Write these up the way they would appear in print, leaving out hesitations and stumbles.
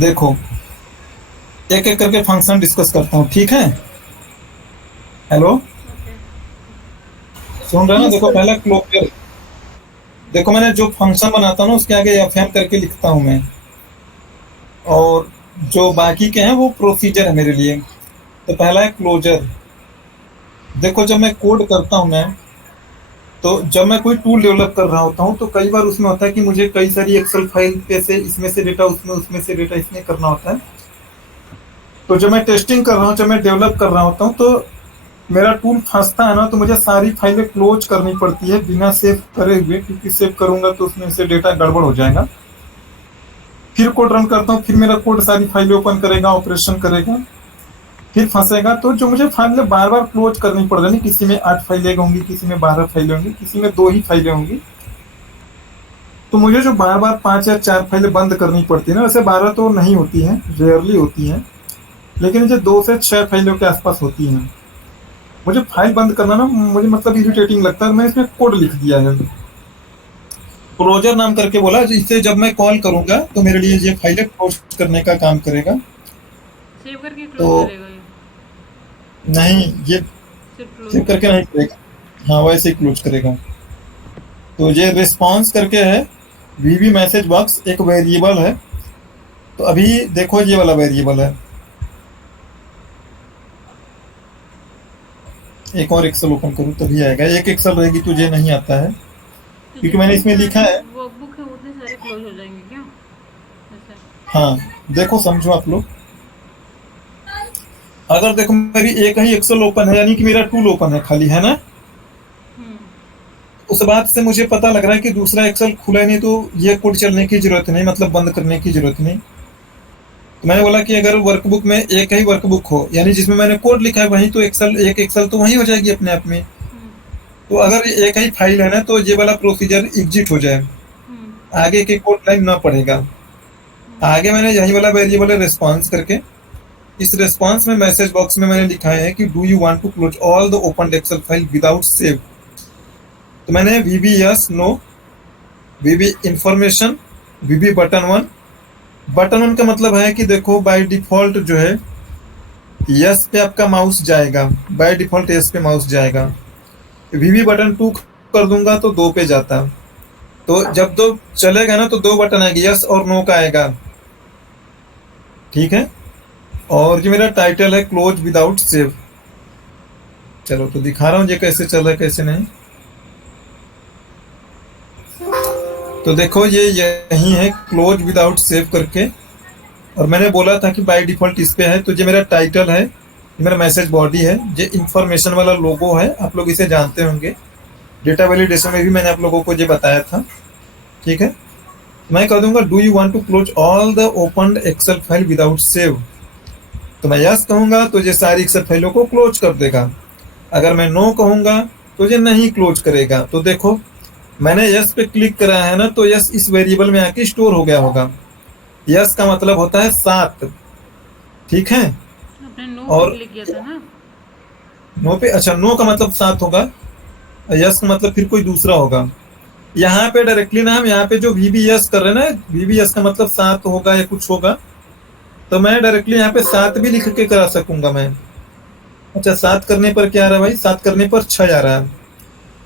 देखो, एक एक करके फंक्शन डिस्कस करता हूँ, ठीक है? Hello, okay. सुन रहे हो ना? यस देखो, सर। पहला क्लोजर। देखो, मैंने जो फंक्शन बनाता हूँ ना उसके आगे एफ एन करके लिखता हूँ मैं। और जो बाकी के हैं वो प्रोसीजर है मेरे लिए। तो पहला है क्लोजर। देखो, जब मैं कोड करता हूँ मैं, तो जब मैं कोई टूल डेवलप कर रहा होता हूँ तो कई बार उसमें होता है कि मुझे कई सारी एक्सेल फाइल पे से इसमें से डेटा उसमें, उसमें से डेटा इसमें करना होता है। तो जब मैं टेस्टिंग कर रहा हूँ, जब मैं डेवलप कर रहा होता हूँ, तो मेरा टूल फंसता है ना, तो मुझे सारी फाइलें क्लोज करनी पड़ती है बिना सेव करे हुए, क्योंकि सेव करूंगा तो उसमें से डेटा गड़बड़ हो जाएगा। फिर कोड रन करता हूँ, फिर मेरा कोड सारी फाइलें ओपन करेगा, ऑपरेशन करेगा, फिर फंसेगा। तो जो मुझे फाइलें बार बार क्लोज करनी पड़ रही, किसी में 8 फाइलें होंगी, किसी में 12 फाइलें होंगी, किसी में 2 ही फाइलें होंगी। तो मुझे जो बार बार 5 या 4 फाइलें बंद करनी पड़ती है ना, वैसे 12 तो नहीं होती हैं, रेयरली होती हैं, लेकिन जो 2 से 6 फाइलों के आसपास होती हैं। मुझे फाइल बंद करना ना, मुझे मतलब इरिटेटिंग लगता है। मैंने इसमें कोड लिख दिया है, क्लोजर नाम करके बोला, इससे जब मैं कॉल करूंगा तो मेरे लिए ये फाइलें क्लोज करने का काम करेगा। सेव करके तो क्लोज करेगा ये? नहीं, ये सिर्फ क्लोज सेव करके करेगा? नहीं करेगा। हाँ, वैसे ही क्लोज करेगा। तो ये रिस्पॉन्स करके है। वीबी मैसेज बॉक्स एक वेरिएबल है। तो अभी देखो, ये वाला वेरिएबल है। एक और एक्सेल ओपन करूँ तभी आएगा, एक एक्सेल रहेगी तुझे नहीं आता है, तो क्योंकि मैंने जितनी इसमें लिखा सारी है। वर्कबुक है उतने सारे क्लोज हो जाएंगे क्या ऐसे? हाँ, देखो समझो आप लोग। अगर देखो, मेरी एक ही एक्सेल ओपन है, यानी कि मेरा टूल ओपन है खाली, है ना? हम्म। उस बात से मुझे पता लग रहा है कि दूसरा एक्सेल खुला ही नहीं, तो ये कोड चलने की जरूरत नहीं, मतलब बंद करने की जरूरत नहीं। तो मैंने बोला कि अगर वर्कबुक में एक ही वर्कबुक हो, यानी जिसमें मैंने कोड लिखा है वही, तो एक्सेल, एक एक्सेल तो वही हो जाएगी अपने आप में। हम्म। तो अगर एक ही फाइल है ना, तो ये वाला प्रोसीजर एग्जिट हो जाए, हम्म। आगे के कोड लाइन ना पड़ेगा। हम्म। आगे मैंने यही वाला वेरिएबल है रिस्पॉन्स करके। इस रिस्पॉन्स में मैसेज बॉक्स में मैंने लिखा है कि do you want to close all the open Excel file without save. तो मैंने VB yes no, VB information, VB button one. Button one का मतलब है कि देखो, बाय डिफॉल्ट जो है यस पे आपका माउस जाएगा, बाय डिफॉल्ट यस पे माउस जाएगा। वीवी बटन टू कर दूंगा तो 2 पे जाता। तो जब 2 चलेगा ना, तो 2 बटन आएगा, यस और नो का आएगा। ठीक है। और जो मेरा टाइटल है क्लोज विदाउट सेव। चलो, तो दिखा रहा हूँ ये कैसे चल रहा है कैसे नहीं। तो देखो, ये यही है क्लोज विदाउट सेव करके। और मैंने बोला था कि बाय डिफॉल्ट इस पे है। तो ये मेरा टाइटल है, ये मेरा मैसेज बॉडी है, ये इंफॉर्मेशन वाला लोगो है, आप लोग इसे जानते होंगे। डेटा वैलिडेशन में भी मैंने आप लोगों को ये बताया था। ठीक है। मैं कह दूंगा do you want to close all the open Excel file without save. तो मैं यस कहूंगा तो ये सारी एक्सेल फाइलों को क्लोज कर देगा। अगर मैं नो कहूंगा तो ये नहीं क्लोज करेगा। तो देखो, मैंने यस पे क्लिक करा है ना, तो यस इस वेरिएबल में आके स्टोर हो गया होगा। यस का मतलब होता है 7। ठीक है। आपने नो पे और क्लिक किया था ना? नो पे, अच्छा, नो का मतलब 7 होगा, यस का मतलब फिर कोई दूसरा होगा। यहाँ पे डायरेक्टली ना, हम यहाँ पे जो वीबी यस कर रहे हैं ना, वीबी यस का मतलब 7 होगा या कुछ होगा। तो मैं डायरेक्टली यहाँ पे 7 भी लिख के करा सकूंगा मैं। अच्छा, 7 करने पर क्या आ रहा है भाई? 7 करने पर 6 आ रहा है।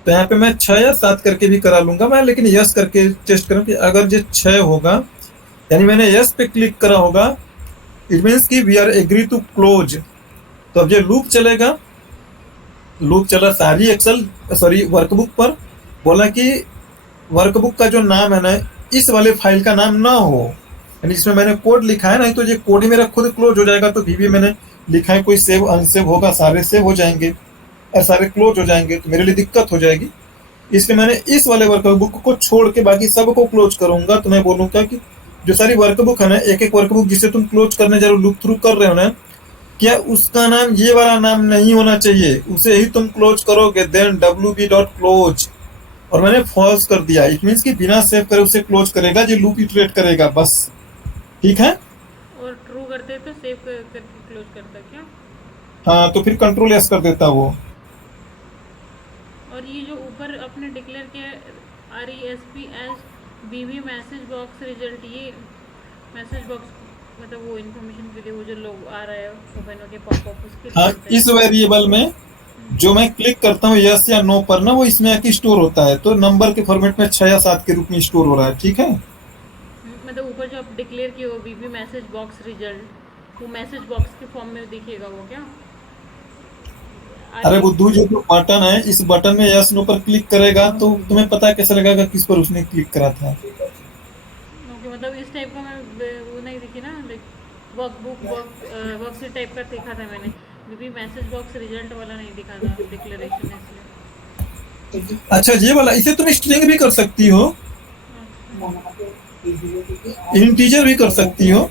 तो यहाँ पे मैं 6 या 7 करके भी करा लूंगा मैं, लेकिन यस करके टेस्ट करूँ कि अगर ये 6 होगा, यानी मैंने यस पे क्लिक करा होगा, इट मीन्स कि we are agree to close. तो अब ये लूप चलेगा। लूप चला सारी एक्सेल, सॉरी, वर्कबुक पर। बोला कि वर्कबुक का जो नाम है ना, इस वाले फाइल का नाम ना हो, यानी जिसमें मैंने कोड लिखा है, नहीं तो ये कोड ही मेरा खुद क्लोज हो जाएगा। तो वीबी मैंने लिखा है, कोई सेव अनसेव होगा, सारे सेव हो जाएंगे और सारे क्लोज हो जाएंगे, तो मेरे लिए दिक्कत हो जाएगी। इसलिए मैंने इस वाले वर्कबुक को छोड़ के बाकी सबको क्लोज करूंगा। तो मैं बोलूंगा कि जो सारी वर्कबुक है ना, एक एक वर्कबुक जिसे तुम क्लोज करने जरूर लुक थ्रू कर रहे हो ना, क्या उसका नाम ये वाला नाम नहीं होना चाहिए, उसे ही तुम क्लोज करोगे, then W B dot close. और मैंने फॉल्स कर दिया, इट मीन्स कि बिना सेव करे उसे क्लोज करेगा, ये लूप इटरेट करेगा बस। ठीक है। और ट्रू करते तो सेव करके क्लोज करता क्या? हाँ, तो फिर कंट्रोल एस कर देता वो। और ये जो ऊपर आपने डिक्लेयर किया RESP as BB message box result, ये मैसेज बॉक्स मतलब वो इन्फॉर्मेशन के लिए वो जो लोग आ रहा है ओपन के पॉपअप उसके लिए हाँ, होता है। इस वेरिएबल में जो मैं क्लिक करता हूँ यस या नो पर ना, वो इसमें आके स्टोर होता है, तो नंबर के फॉर्मेट में 6 या 7 के रूप में स्टोर हो रहा है। ठीक है। मतलब ऊपर जो आप डिक्लेयर किए हो बीबी मैसेज बॉक्स रिजल्ट, वो मैसेज बॉक्स के फॉर्म में दिखेगा वो क्या अरे आगे? बुद्धू, जो बटन है, इस बटन में यस नो पर क्लिक करेगा तो तुम्हें पता कैसे लगेगा किस पर उसने क्लिक करा था। ओके, मतलब इस टाइप का मैं वो नहीं दिखी ना, लाइक वर्कबुक वर्कशीट टाइप का देखा था मैंने। बीबी मैसेज बॉक्स रिजल्ट वाला नहीं दिखा था डिक्लेरेशन, इसलिए। अच्छा, ये वाला, इसे तुम स्ट्रिंग भी कर सकती हो, अच्छा। इंटीजर भी कर सकती हो।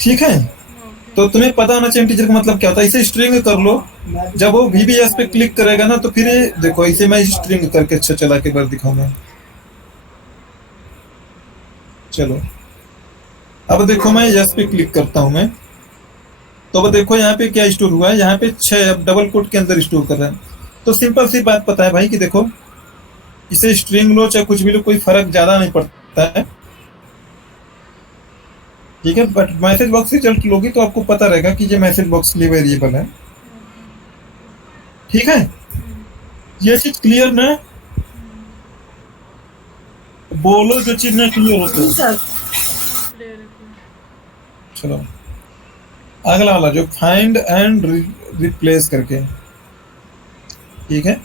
ठीक है। ओके। तो तुम्हें पता होना चाहिए इंटीजर का मतलब क्या होता है। इसे स्ट्रिंग कर लो। जब वो VBS पे क्लिक करेगा ना, तो फिर ये देखो, इसे मैं स्ट्रिंग करके अच्छा चला के बार दिखाऊंगा। चलो, अब देखो, मैं यस पे क्लिक करता हूं मैं, तो अब देखो यहाँ पे क्या स्टोर हुआ है। यहाँ पे 6 अब डबल कोट के अंदर स्टोर कर रहा है। तो सिंपल सी बात पता है भाई कि देखो, इसे स्ट्रिंग लो चाहे कुछ भी लो, कोई फर्क ज्यादा नहीं पड़ता है। ठीक है, बट मैसेज बॉक्स रिजल्ट लोगी तो आपको पता रहेगा कि ये मैसेज बॉक्स के लिए वेरिएबल है। ओके। ठीक है। हम्म। ये चीज क्लियर ना? बोलो जो चीज ना क्लियर हो तो। हाँ, क्लियर है क्लियर। चलो, अगला वाला जो फाइंड एंड रिप्लेस करके। ठीक है,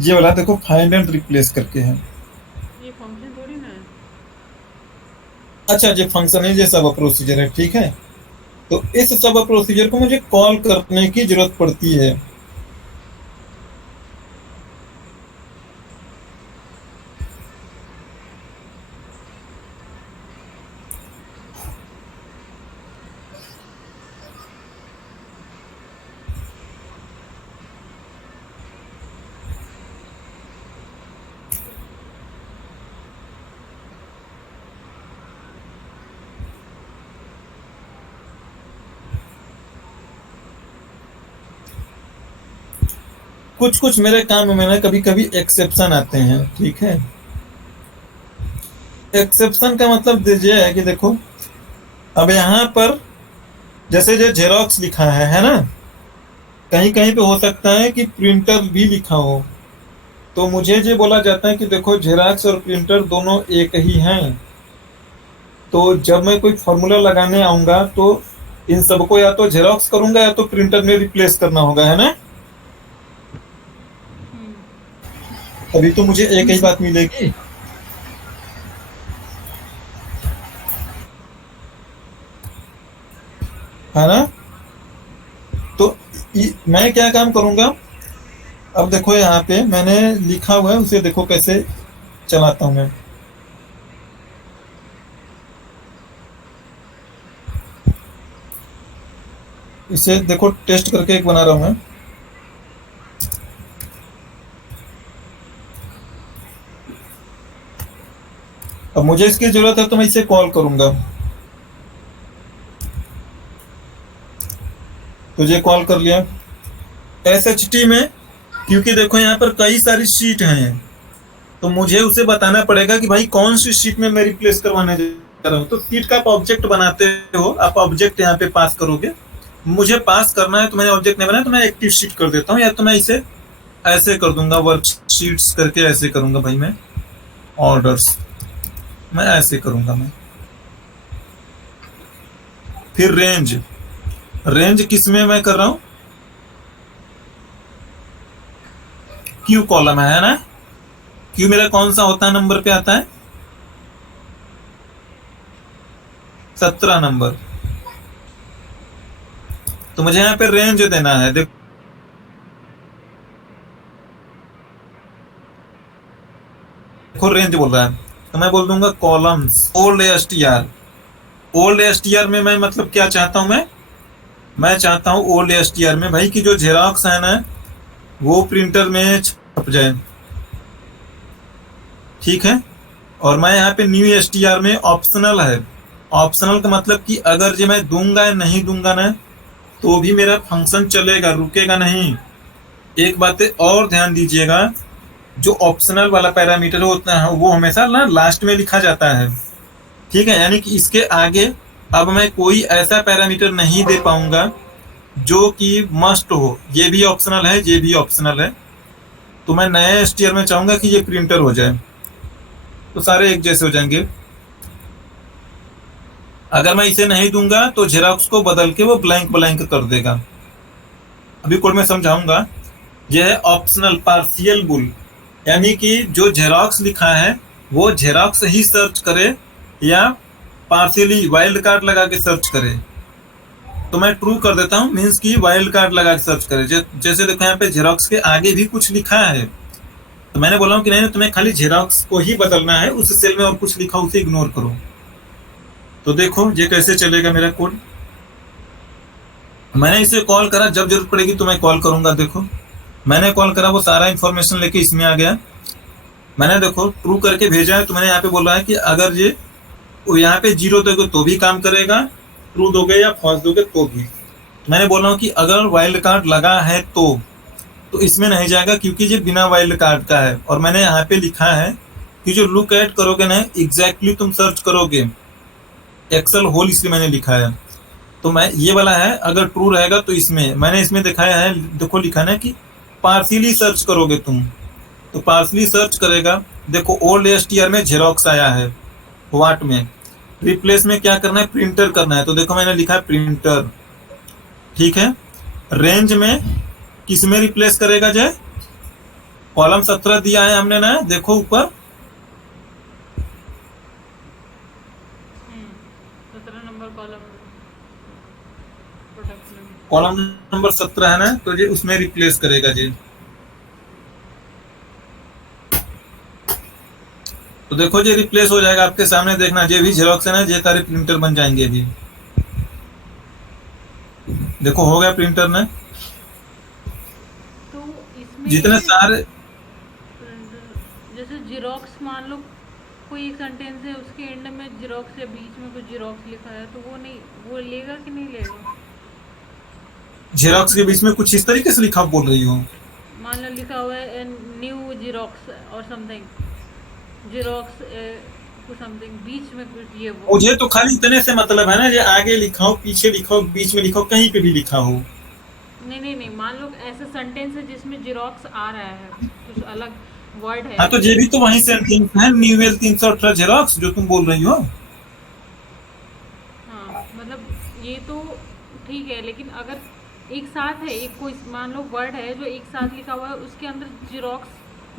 ये वाला देखो, फाइंड एंड रिप्लेस करके है। ये फंक्शन थोड़ी ना है। अच्छा, ये फंक्शन है, ये सब प्रोसीजर है। ठीक है। तो इस सब प्रोसीजर को मुझे कॉल करने की जरूरत पड़ती है। कुछ कुछ मेरे काम में ना कभी कभी एक्सेप्शन आते हैं। ठीक है। एक्सेप्शन का मतलब ये है कि देखो, अब यहाँ पर जैसे जो जेरोक्स लिखा है ना, कहीं कहीं पे हो सकता है कि प्रिंटर भी लिखा हो। तो मुझे ये बोला जाता है कि देखो, जेरोक्स और प्रिंटर दोनों एक ही हैं। तो जब मैं कोई फॉर्मूला लगाने आऊंगा तो इन सबको या तो जेरोक्स करूंगा या तो प्रिंटर में रिप्लेस करना होगा, है ना। हम्म। अभी तो मुझे एक ही बात मिलेगी। है ना। तो मैं क्या काम करूंगा, अब देखो यहाँ पे मैंने लिखा हुआ है, उसे देखो कैसे चलाता हूं मैं। इसे देखो, टेस्ट करके एक बना रहा हूं मैं। अब मुझे इसकी जरूरत है तो मैं इसे कॉल करूंगा, तो ये कॉल कर लिया SHT में। क्योंकि देखो यहाँ पर कई सारी शीट हैं, तो मुझे उसे बताना पड़ेगा कि भाई कौन सी शीट में मैं रिप्लेस करवाने जा रहा हूँ। तो शीट का आप ऑब्जेक्ट बनाते हो, आप ऑब्जेक्ट यहाँ पे पास करोगे। मुझे पास करना है तो मैंने ऑब्जेक्ट नहीं बनाया, तो मैं एक्टिव शीट कर देता हूँ, या तो मैं इसे ऐसे कर दूंगा, वर्कशीट्स करके ऐसे करूंगा भाई मैं। ऑर्डर्स मैं ऐसे करूंगा मैं। फिर रेंज, रेंज किस में मैं कर रहा हूँ, क्यू कॉलम है ना। क्यू मेरा कौन सा होता है, नंबर पे आता है 17 नंबर। तो मुझे यहाँ पे रेंज देना है। देखो रेंज बोल रहा है, तो मैं बोल दूंगा columns old STR। Old STR में मैं मतलब क्या चाहता हूं मैं चाहता हूं ओल्ड STR में भाई कि जो जेरोक्स है ना, वो प्रिंटर में छप जाए। ठीक है। और मैं यहाँ पे न्यू STR में ऑप्शनल है। ऑप्शनल का मतलब कि अगर जो मैं दूंगा या नहीं दूंगा ना, तो भी मेरा फंक्शन चलेगा, रुकेगा नहीं। एक बात और ध्यान दीजिएगा, जो ऑप्शनल वाला पैरामीटर होता है वो हमेशा ना लास्ट में लिखा जाता है। ठीक है, यानी कि इसके आगे अब मैं कोई ऐसा पैरामीटर नहीं दे पाऊंगा जो कि मस्ट हो, ये भी ऑप्शनल है, ये भी ऑप्शनल है। तो मैं नए एसटीआर में चाहूंगा कि ये प्रिंटर हो जाए, तो सारे एक जैसे हो जाएंगे। अगर मैं इसे नहीं दूंगा तो जेरॉक्स को बदल के वो ब्लैंक ब्लैंक कर देगा। अभी कोड में समझाऊंगा। यह है ऑप्शनल पार्शियल बुल, यानी कि जो जेरॉक्स लिखा है वो जेरॉक्स ही सर्च करे या पार्शियली वाइल्ड कार्ड लगा के सर्च करे। तो मैं ट्रू कर देता हूँ, मीन्स कि वाइल्ड कार्ड लगा के सर्च करे। जैसे देखो यहाँ पे जेरॉक्स के आगे भी कुछ लिखा है, तो मैंने बोला हूँ कि नहीं, तुम्हें खाली जेरॉक्स को ही बदलना है, उस सेल में और कुछ लिखा उसे इग्नोर करो। तो देखो ये कैसे चलेगा मेरा कोड। मैंने इसे कॉल करा, जब जरूरत पड़ेगी तो मैं कॉल करूंगा। देखो मैंने कॉल करा, वो सारा इंफॉर्मेशन लेके इसमें आ गया। मैंने देखो ट्रू करके भेजा है, तो मैंने यहाँ पे बोला है कि अगर ये यहाँ पे 0 दोगे तो भी काम करेगा, ट्रू दोगे या फॉल्स दोगे तो भी। मैंने बोला हूँ कि अगर वाइल्ड कार्ड लगा है तो इसमें नहीं जाएगा, क्योंकि ये बिना वाइल्ड कार्ड का है। और मैंने यहाँ पे लिखा है कि जो लुक एट करोगे ना, एग्जैक्टली तुम सर्च करोगे एक्सेल होल, इसलिए मैंने लिखा है। तो मैं ये वाला है, अगर ट्रू रहेगा तो इसमें मैंने इसमें दिखाया है, देखो लिखा है कि पार्शियली सर्च करोगे तुम, तो पार्शियली सर्च करेगा। देखो ओल्ड एसटीआर में जेरॉक्स आया है, वाट में रिप्लेस में क्या करना है, प्रिंटर करना है। तो देखो मैंने लिखा है प्रिंटर, ठीक है। रेंज में किस में रिप्लेस करेगा जय, कॉलम 17 दिया है हमने ना, देखो ऊपर 17 नंबर कॉलम, प्रोडक्ट में कॉलम नंबर 17 है ना, तो ये उसमें रिप्लेस करेगा जी। तो देखो ये रिप्लेस हो जाएगा आपके सामने, देखना ये भी जेरॉक्स है ना, ये सारे प्रिंटर बन जाएंगे जी। देखो हो गया प्रिंटर ने, तो इसमें जितने सारे। जैसे जीरोक्स मान लो कोई एक सेंटेंस है, उसके एंड में जीरोक्स या बीच में कुछ जीरोक्स लिखा है, तो वो नहीं, वो लेगा कि नहीं लेगा? जेरॉक्स के बीच में कुछ इस तरीके से लिखा बोल रही हो? मान लो लिखा हुआ है न्यू जीरोक्स और समथिंग, जीरोक्स कुछ समथिंग, बीच में कुछ ये वो। मुझे तो खाली इतने से मतलब है ना, ये आगे लिखा हो, पीछे लिखा हो, बीच में लिखा हो, कहीं पे भी लिखा हो। नहीं, मान लो ऐसा सेंटेंस है जिसमें जीरोक्स आ रहा है, कुछ अलग वर्ड है। हाँ तो ये भी तो वही सेंटेंस है, न्यूवेल 318 जेरॉक्स जो तुम बोल रही हो। हाँ मतलब ये तो ठीक है, लेकिन अगर एक साथ है, एक कोई मान लो वर्ड है जो एक साथ लिखा हुआ है, उसके अंदर जीरोक्स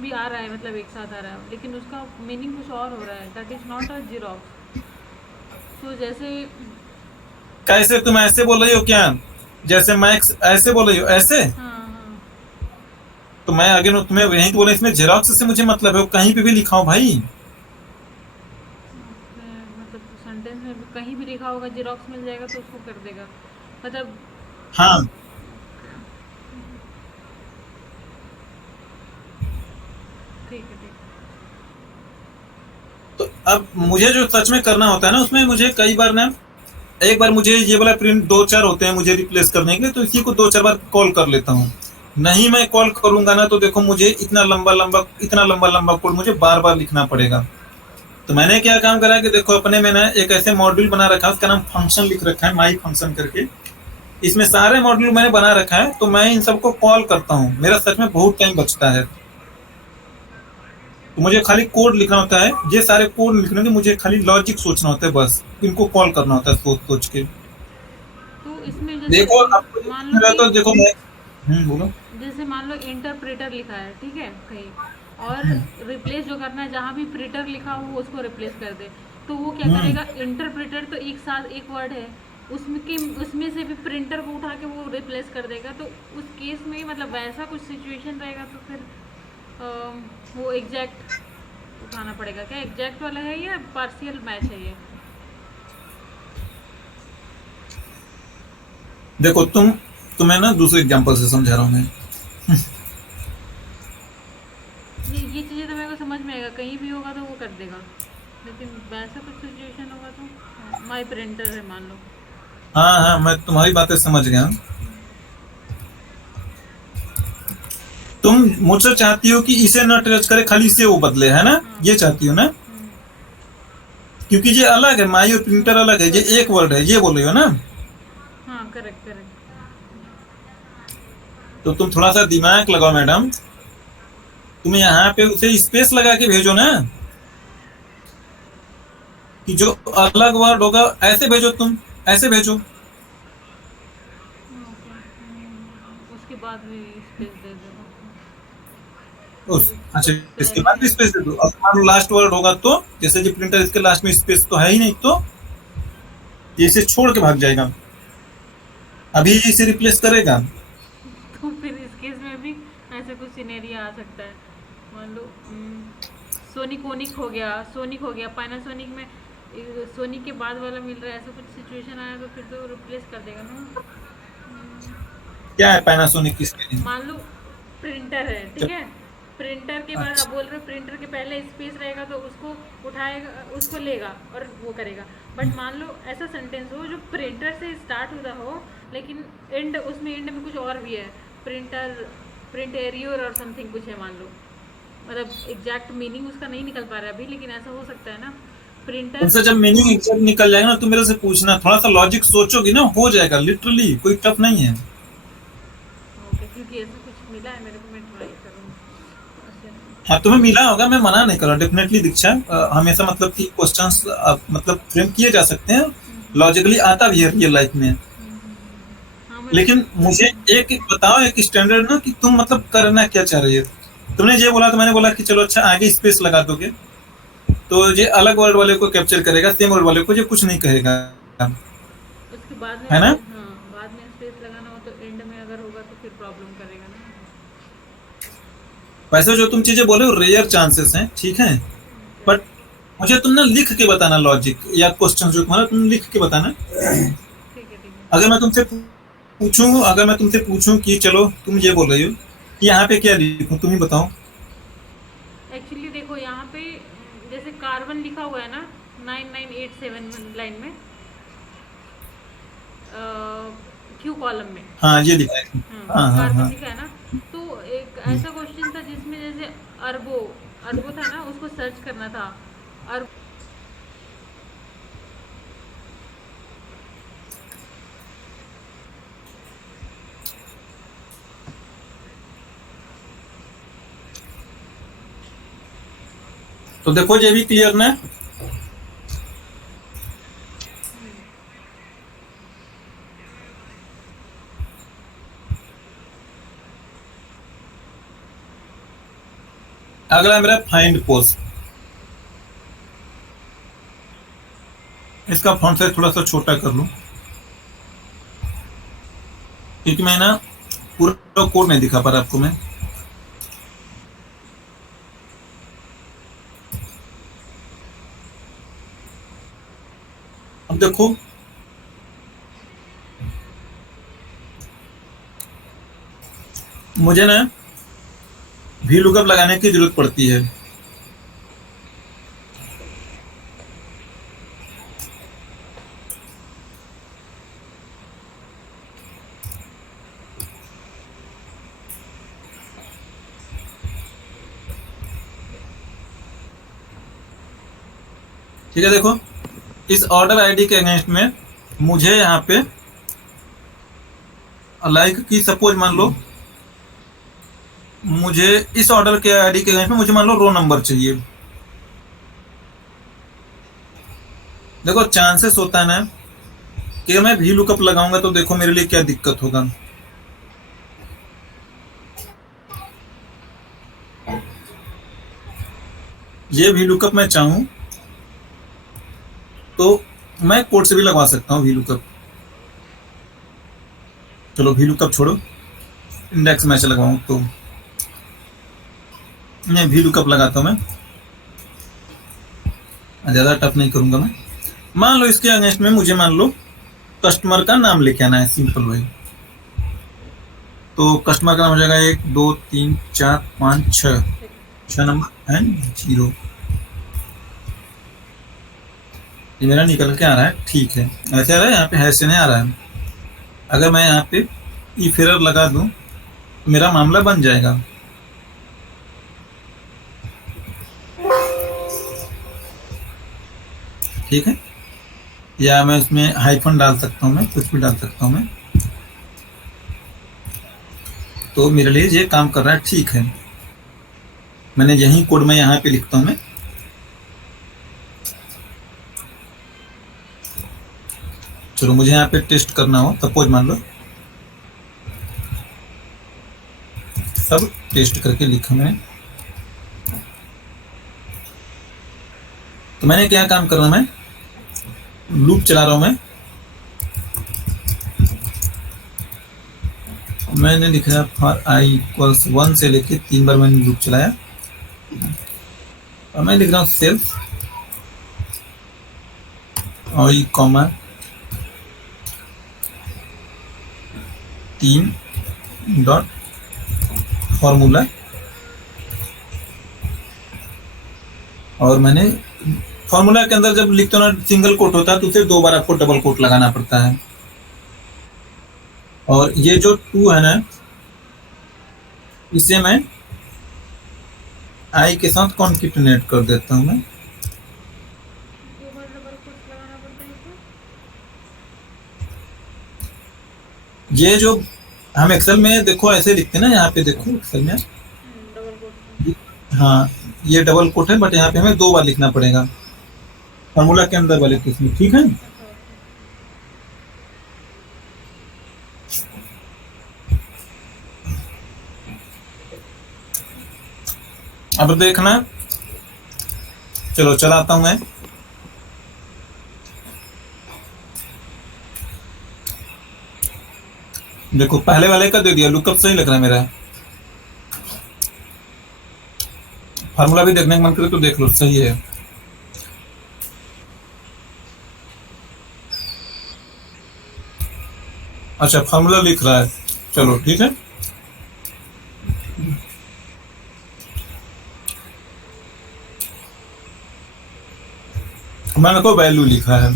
भी आ रहा है, मतलब एक साथ आ रहा है, लेकिन उसका मीनिंग कुछ और हो रहा है, that is not a xerox. तो जैसे कैसे तुम ऐसे बोल रही हो क्या, जैसे मैं ऐसे बोल रही हो ऐसे? हाँ, तो मैं आगे तुम्हें यही तो बोला, इसमें जेरॉक्स से मुझे मतलब है, कहीं पे भी लिखा हो भाई। मतलब सेंटेंस में भी कहीं भी लिखा होगा जीरोक्स मिल जाएगा तो उसको कर देगा, मतलब। हाँ ठीक है। तो अब मुझे जो सच में करना होता है ना, उसमें मुझे कई बार ना, एक बार मुझे ये वाला प्रिंट 2-4 होते हैं मुझे रिप्लेस करने के लिए, तो इसी को 2-4 बार कॉल कर लेता हूँ। नहीं मैं कॉल करूंगा ना, तो देखो मुझे इतना लंबा कोड मुझे बार बार लिखना पड़ेगा। तो मैंने क्या काम करा कि देखो अपने में ना एक ऐसे मॉड्यूल बना रखा है, उसका नाम फंक्शन लिख रखा है, माई फंक्शन करके। इसमें सारे मॉड्यूल मैंने बना रखा है, तो मैं इन सबको कॉल करता हूँ। मेरा सच में बहुत टाइम बचता है, तो मुझे खाली कोड लिखना होता है। ये सारे कोड लिखने के मुझे खाली लॉजिक सोचना होता है, बस इनको कॉल करना होता है सोच सोच के। तो इसमें जैसे देखो आपको मान लो तो कि देखो मैं बोलो। जैसे मान लो इंटरप्रेटर लिखा है, ठीक है, कहीं, और रिप्लेस जो करना है, जहाँ भी प्रिंटर लिखा हो उसको रिप्लेस कर दे, तो वो क्या करेगा, इंटरप्रेटर तो एक साथ एक वर्ड है, उसमें से भी प्रिंटर को उठा के वो रिप्लेस कर देगा। तो उस केस में मतलब वैसा कुछ सिचुएशन रहेगा तो फिर वो एग्जैक्ट उठाना पड़ेगा क्या? एग्जैक्ट वाला है या पार्शियल मैच है ये? देखो तुम्हें ना दूसरे एग्जांपल से समझा रहा हूँ मैं। ये चीज़ें तो मेरे को समझ में आएगा, कहीं भी होगा तो वो कर देगा, लेकिन वैसा कुछ सिचुएशन होगा तो माई प्रिंटर है मान लो। हाँ मैं तुम्हारी बातें समझ गया। तुम मुझसे चाहती हो कि इसे ना टच करे, खाली इसे वो बदले, है ना? ये चाहती हो ना, क्योंकि ये अलग है, माई और प्रिंटर अलग है, ये एक वर्ड है, ये बोल रही हो ना। हाँ, करेक्ट करेक्ट। तो तुम थोड़ा सा दिमाग लगाओ मैडम, तुम यहाँ पे उसे स्पेस लगा के भेजो ना, कि जो अलग वर्ड होगा ऐसे भेजो, तुम ऐसे भेजो। ओके, उसके बाद भी स्पेस दे देना। अच्छा, इसके बाद भी पहले स्पेस दे दो। अब मान लो लास्ट वर्ड होगा तो, जैसे कि प्रिंटर इसके लास्ट में स्पेस तो है ही नहीं, तो ये इसे छोड़ के भाग जाएगा, अभी इसे रिप्लेस करेगा। तो फिर इस केस में भी ऐसे कुछ सिनेरियो आ सकता है। मान लो सोनिक हो गया, सोनिक हो गया, पैनासोनिक में सोनिक के बाद वाला मिल रहा है, ऐसा कुछ सिचुएशन आया तो फिर तो रिप्लेस कर देगा ना। क्या है पैनासोनिक किसके लिए? मान लो प्रिंटर है, ठीक है, प्रिंटर के बाद आप अच्छा, बोल रहे हो प्रिंटर के पहले स्पेस रहेगा तो उसको उठाएगा, उसको लेगा और वो करेगा। बट मान लो ऐसा सेंटेंस हो जो प्रिंटर से स्टार्ट होता हो, लेकिन एंड उसमें एंड में कुछ और भी है, प्रिंटर प्रिंट एरियर और समथिंग कुछ है, मान लो, मतलब एग्जैक्ट मीनिंग उसका नहीं निकल पा रहा है अभी, लेकिन ऐसा हो सकता है ना, प्रिंटर। उनसे जब मीनिंग एग्जैक्ट निकल जाएगा ना, तो मेरे से पूछना, थोड़ा सा लॉजिक सोचोगी ना, हो जाएगा, लिटरली कोई टफ नहीं है। ओके, क्योंकि ऐसा कुछ मिला है मेरे को, मैं ट्राई करूँगी ऐसे। हाँ, तुम्हें मिला होगा, मैं मना नहीं कर रहा डेफिनेटली दीक्षा, हमेशा मतलब कि क्वेश्चंस मतलब फ्रेम किए जा सकते हैं, लॉजिकली आता भी है रियल लाइफ में। हाँ, मैं लेकिन मुझे एक एक बताओ, एक स्टैंडर्ड ना, कि तुम मतलब करना क्या चाह रही हो। तुमने ये बोला तो मैंने बोला कि चलो अच्छा आगे स्पेस लगा दोगे, तो ये अलग वर्ड वाले को कैप्चर करेगा, सेम वर्ड वाले को ये कुछ नहीं कहेगा, उसके बाद में है ना। स्पेस, हाँ, बाद में स्पेस लगाना हो तो एंड में अगर होगा तो फिर प्रॉब्लम करेगा ना। वैसे जो तुम चीजें बोले हो रेयर चांसेस हैं, ठीक है, ओके, बट मुझे तुम ना लिख के बताना लॉजिक या क्वेश्चन जो तुम्हारा, तुम लिख के बताना। ठीक है ठीक है। अगर मैं तुमसे पूछूं, अगर मैं तुमसे पूछूं कि चलो तुम ये बोल रही हो कि यहाँ पे क्या लिखूं, तुम ही बताओ। एक्चुअली देखो यहाँ पे जैसे कार्बन लिखा हुआ है ना, 9987 लाइन में, क्यू कॉलम में। हाँ ये लिखा है। हाँ, हाँ हाँ कार्बन हाँ। लिखा है ना। तो एक ऐसा क्वेश्चन था जिसमें जैसे अरबो, अरबो था ना, उसको सर्च करना था। अरब तो देखो ये भी क्लियर ना। अगला मेरा फाइंड पोस्ट, इसका फॉन्ट साइज थोड़ा सा छोटा कर लूं, क्योंकि मैं ना पूरा कोड नहीं दिखा पा रहा आपको मैं। अब देखो, मुझे ना वी लुकअप लगाने की जरूरत पड़ती है। ठीक है, देखो इस ऑर्डर आईडी के अगेंस्ट में मुझे यहाँ पे लाइक की सपोज मान लो, मुझे इस ऑर्डर के आईडी के अगेंस्ट में मुझे मान लो रो नंबर चाहिए। देखो चांसेस होता है ना कि मैं वी लुकअप लगाऊंगा तो देखो मेरे लिए क्या दिक्कत होगा। ये वी लुकअप मैं चाहूं तो मैं कोड से भी लगवा सकता हूँ वी लुकअप। चलो वी लुकअप छोड़ो, इंडेक्स मैच लगवाऊं तो मैं वी लुकअप लगाता हूँ मैं, ज़्यादा टफ नहीं करूंगा मैं। मान लो इसके अगेंस्ट में मुझे मान लो कस्टमर का नाम लेके आना है, सिंपल भाई। तो कस्टमर का नाम हो जाएगा 1 2 3 4 5 6, 6 नंबर है, 0। ये मेरा निकल के आ रहा है, ठीक है, ऐसे आ रहा है, यहाँ पे हैश से नहीं आ रहा है। अगर मैं यहाँ पे इफ एरर लगा दूं तो मेरा मामला बन जाएगा। ठीक है, या मैं उसमें हाइफन डाल सकता हूँ, मैं कुछ भी डाल सकता हूँ मैं। तो मेरे लिए ये काम कर रहा है, ठीक है। मैंने यही कोड मैं यहाँ पे लिखता हूँ मैं। चलो मुझे यहाँ पे टेस्ट करना हो, सपोज मान लो सब टेस्ट करके लिखा मैंने। तो मैंने क्या काम कर रहा हूँ, मैं लूप चला रहा हूँ मैंने लिखा फॉर आई इक्वल्स 1 से लेके 3 बार मैंने लूप चलाया। और मैं लिख रहा हूँ सेल्फ और ई कॉमा 3 डॉट फॉर्मूला। और मैंने फॉर्मूला के अंदर जब लिखते हो ना सिंगल कोट होता है तो उसे 2 बार आपको डबल कोट लगाना पड़ता है। और ये जो 2 है ना, इसे मैं आई के साथ कॉन्केटिनेट कर देता हूँ मैं। दो बार डबल कोट लगाना पड़ता है इसमें। ये जो हम एक्सेल में देखो ऐसे लिखते हैं ना, यहाँ पे देखो एक्सेल में, डबल कोट। हाँ ये डबल कोट है, बट यहाँ पे हमें 2 बार लिखना पड़ेगा फॉर्मूला के अंदर वाले केस में, ठीक है। अच्छा ओके। अब देखना, चलो चलाता हूं मैं। देखो पहले वाले का दे दिया, लुकअप सही लग रहा है मेरा। फार्मूला भी देखने का मन करे तो देख लो, सही है। अच्छा फार्मूला लिख रहा है, चलो ठीक है। मैंने को वैल्यू लिखा है।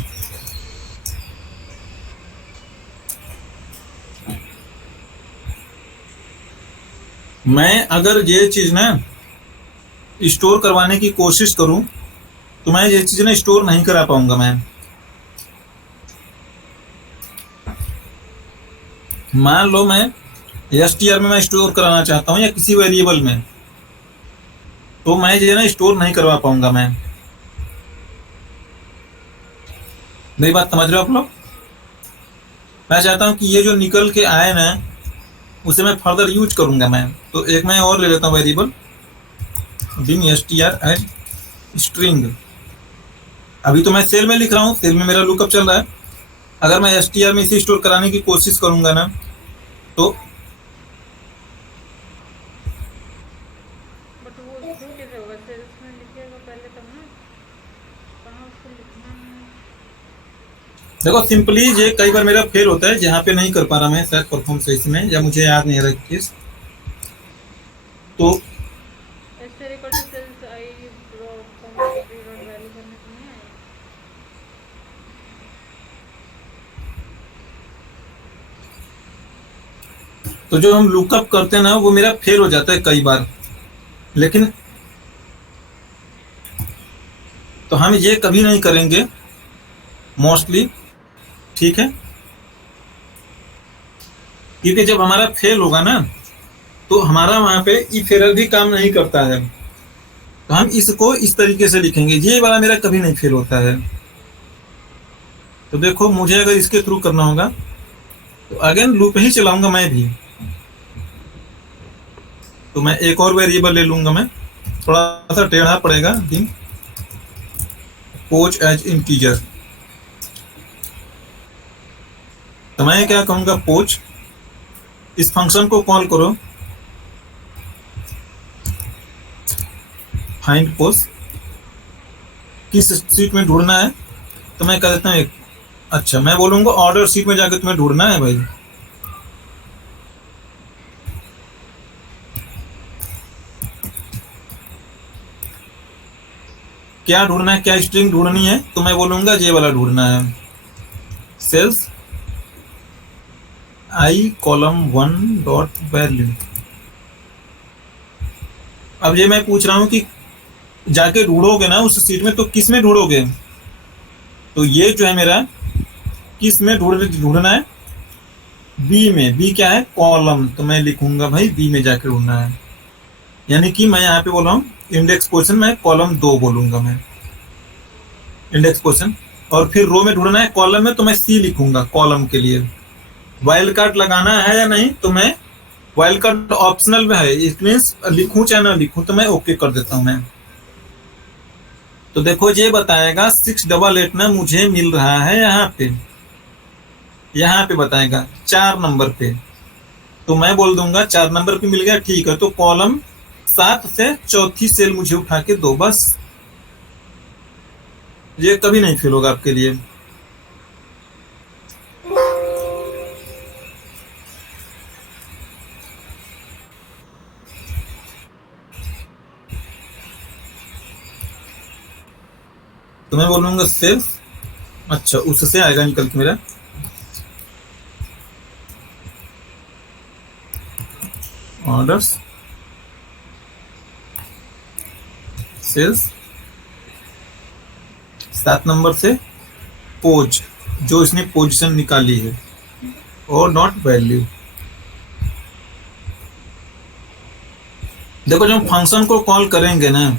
मैं अगर ये चीज ना स्टोर करवाने की कोशिश करूं तो मैं ये चीज ना स्टोर नहीं करा पाऊंगा मैं। मान लो मैं एसटीआर में मैं स्टोर कराना चाहता हूं या किसी वेरिएबल में, तो मैं ये ना स्टोर नहीं करवा पाऊंगा मैं। मेरी बात समझ रहे हो आप लोग? मैं चाहता हूं कि ये जो निकल के आए ना उसे मैं फर्दर यूज करूंगा मैं। तो एक मैं और ले लेता हूं वेरिएबल बिन एसटीआर एज स्ट्रिंग। अभी तो मैं सेल में लिख रहा हूँ, सेल में मेरा लुकअप चल रहा है। अगर मैं एसटीआर में इसे स्टोर कराने की कोशिश करूंगा ना तो बट वो स्टोर कैसे होगा? सेल्स में लिखिएगा पहले तब ना, कहाँ उसको लिखना है। देखो सिंपली ये कई बार मेरा फेल होता है, जहाँ पे नहीं कर पा रहा मैं शायद परफॉर्म सही से में, या मुझे याद नहीं आ रहा केस। तो एस्टर equal to cells I dot comma degree dot value करने को नहीं आएगा। तो जो हम लुकअप करते हैं ना वो मेरा फेल हो जाता है कई बार। लेकिन तो हम ये कभी नहीं करेंगे मोस्टली, ठीक है। क्योंकि जब हमारा फेल होगा ना तो हमारा वहां पे इफ एरर भी काम नहीं करता है। तो हम इसको इस तरीके से लिखेंगे, ये वाला मेरा कभी नहीं फेल होता है। तो देखो मुझे अगर इसके थ्रू करना होगा तो अगेन लूप ही चलाऊंगा मैं भी। तो मैं एक और वेरिएबल ले लूंगा मैं, थोड़ा सा टेढ़ा पड़ेगा लेकिन पोच एज इंटीजर। तो मैं क्या कहूंगा, पोच इस फंक्शन को कॉल करो फाइंड पोस्ट, किस सीट में ढूंढना है। तो मैं कह देता हूँ एक, अच्छा मैं बोलूंगा ऑर्डर सीट में जाकर तुम्हें ढूंढना है भाई। क्या ढूंढना है, क्या स्ट्रिंग ढूंढनी है, तो मैं बोलूंगा ये वाला ढूंढना है, सेल्स आई कॉलम 1 डॉट वैल्यू। अब ये मैं पूछ रहा हूं कि जाके ढूंढोगे ना उस सीट में तो किस में ढूंढोगे? तो ये जो है मेरा किस में ढूंढना है, बी में। बी क्या है, कॉलम, तो मैं लिखूंगा भाई बी में जाकर ढूंढना है। यानी कि मैं यहाँ पे बोल रहा हूँ इंडेक्स पोजीशन में कॉलम 2 बोलूंगा मैं, इंडेक्स पोजीशन। और फिर रो में ढूंढना है, कॉलम में तो मैं सी लिखूंगा कॉलम के लिए। वाइल्ड कार्ड लगाना है या नहीं, तो मैं वाइल्ड कार्ड ऑप्शनल में है, इट मीन्स लिखूं चाहे ना लिखूं, तो मैं ओके कर देता हूं मैं। तो देखो ये बताएगा 688 ना मुझे मिल रहा है यहाँ पे बताएगा 4 नंबर पे। तो मैं बोल दूंगा 4 नंबर पे मिल गया, ठीक है। तो कॉलम 7 से चौथी सेल मुझे उठा के दो, बस। ये कभी नहीं फेल होगा आपके लिए। तो मैं बोलूंगा सेल्स, अच्छा उससे आएगा निकल के मेरा ऑर्डर्स सेल्स 7 नंबर से पोज, जो इसने पोजीशन निकाली है, और नॉट वैल्यू। देखो जब हम फंक्शन को कॉल करेंगे ना,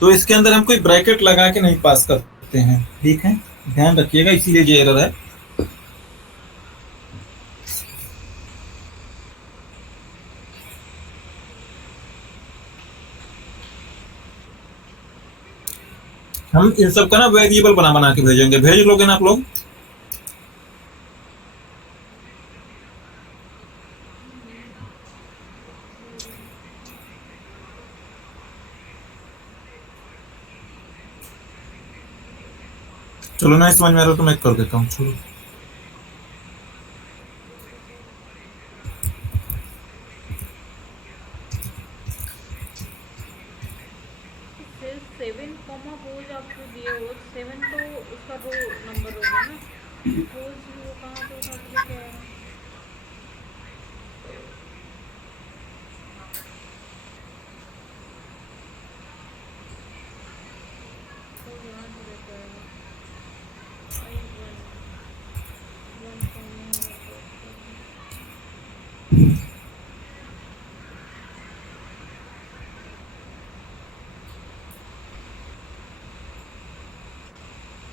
तो इसके अंदर हम कोई ब्रैकेट लगा के नहीं पास करते हैं, ठीक है, ध्यान रखिएगा, इसीलिए ये एरर है। हम इन सब का ना वेरिएबल बना बना के भेजेंगे, भेज लोगे ना आप लोग। चलो ना समझ में आ रहा तो मैं कर देता हूँ, छोड़ो। सेल 7 कॉमा पोज आपको दिए हो, 7 तो उसका रो नंबर होगा ना, पोज वो कहाँ पे उठा के लेके आएगा? तो यहाँ से लेके आएगा I1 1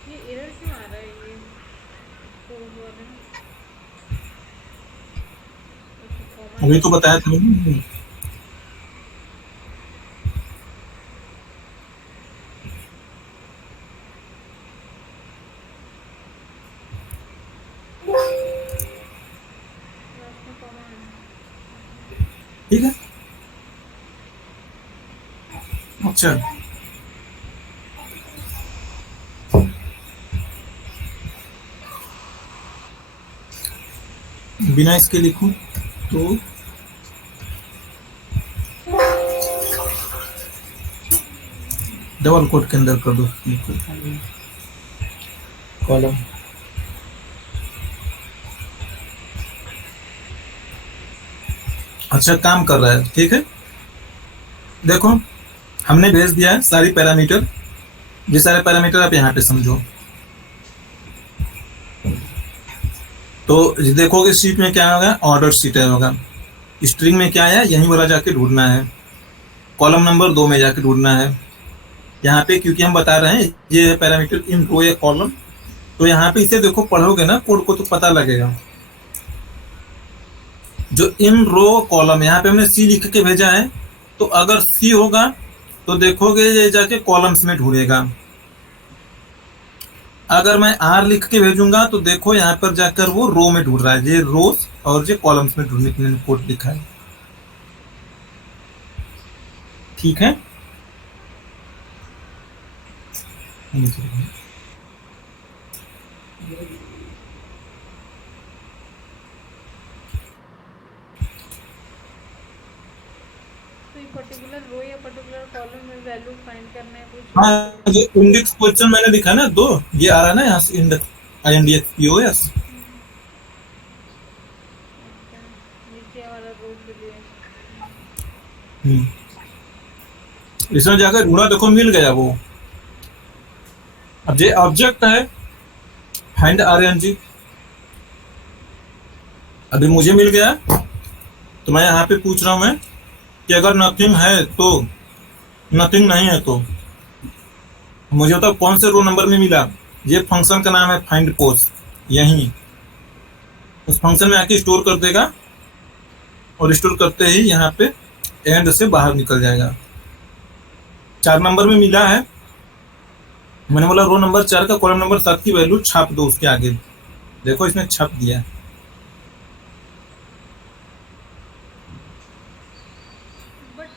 ये एरर क्यों आ रहा है ये पोज वाले में? अच्छा कॉमा अभी तो बताया था मैंने। लास्ट में कॉमा है। ठीक है, अच्छा बिना इसके लिखूं तो डबल कोट के अंदर कर दो कॉलम। अच्छा काम कर रहा है, ठीक है। देखो हमने भेज दिया है सारी पैरामीटर, ये सारे पैरामीटर आप यहाँ पे समझो। तो देखोगे शीट में क्या होगा, ऑर्डर शीट होगा। स्ट्रिंग में क्या है, यहीं वाला जाके ढूंढना है। कॉलम नंबर 2 में जाके ढूंढना है। यहाँ पे क्योंकि हम बता रहे हैं ये पैरामीटर इन रो या कॉलम, तो यहाँ पे इसे देखो पढ़ोगे ना कोड को तो पता लगेगा। जो इन रो कॉलम यहाँ पे हमने सी लिख के भेजा है, तो अगर सी होगा तो देखोगे ये जाके कॉलम्स में ढूंढेगा। अगर मैं आर लिख के भेजूंगा तो देखो यहाँ पर जाकर वो रो में ढूंढ रहा है, ये रोज और ये कॉलम्स में ढूंढने के लिए कोड लिखा है, ठीक है। तो ये पर्टिकुलर रो या पर्टिकुलर कॉलम में वैल्यू फाइंड करना है कुछ? हाँ जो इंडेक्स पोजीशन मैंने लिखा ना 2, ये आ रहा है ना यहाँ से इंडेक्स INDEX अच्छा नीचे वाला रो के लिए। इसमें जाकर ढूंढा, देखो मिल गया वो। अब ये ऑब्जेक्ट है, फाइंड RNG। अभी मुझे मिल गया, तो मैं यहाँ पे पूछ रहा हूँ मैं कि अगर नथिंग है तो, नथिंग नहीं है तो मुझे बताओ कौन से रो नंबर में मिला। ये फंक्शन का नाम है फाइंड पोस्ट। यही उस फंक्शन में आके स्टोर कर देगा, और स्टोर करते ही यहाँ पे एंड से बाहर निकल जाएगा। 4 नंबर में मिला है, मैंने बोला रो नंबर 4 का कॉलम नंबर 7 की वैल्यू छाप दो उसके आगे। देखो इसने छाप दिया। बट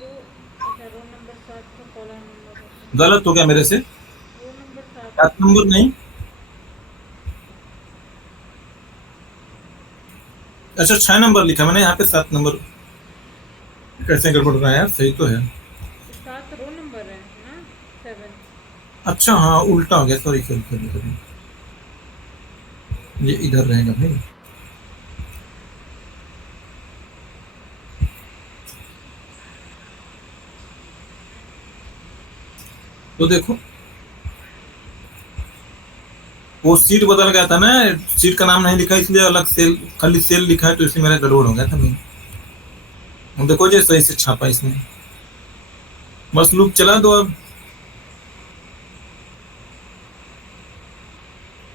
वो अच्छा रोल नंबर 7 का कॉलम नंबर होता गलत हो गया मेरे से, है। रोल नंबर 7 7 नंबर नहीं, अच्छा 6 नंबर लिखा मैंने यहाँ पे, 7 नंबर कैसे गड़बड़ रहा है यार, सही तो है। 7 रोल नंबर है ना, 7। अच्छा हाँ उल्टा हो गया, सॉरी सॉरी सॉरी सॉरी, ये इधर रहेगा भाई। तो देखो वो सीट बदल गया था ना, सीट का नाम नहीं लिखा इसलिए अलग सेल, खाली सेल लिखा है, तो इसलिए मेरा गड़बड़ हो गया था भाई। अब देखो जो सही से छापा इसने, बस लूप चला दो।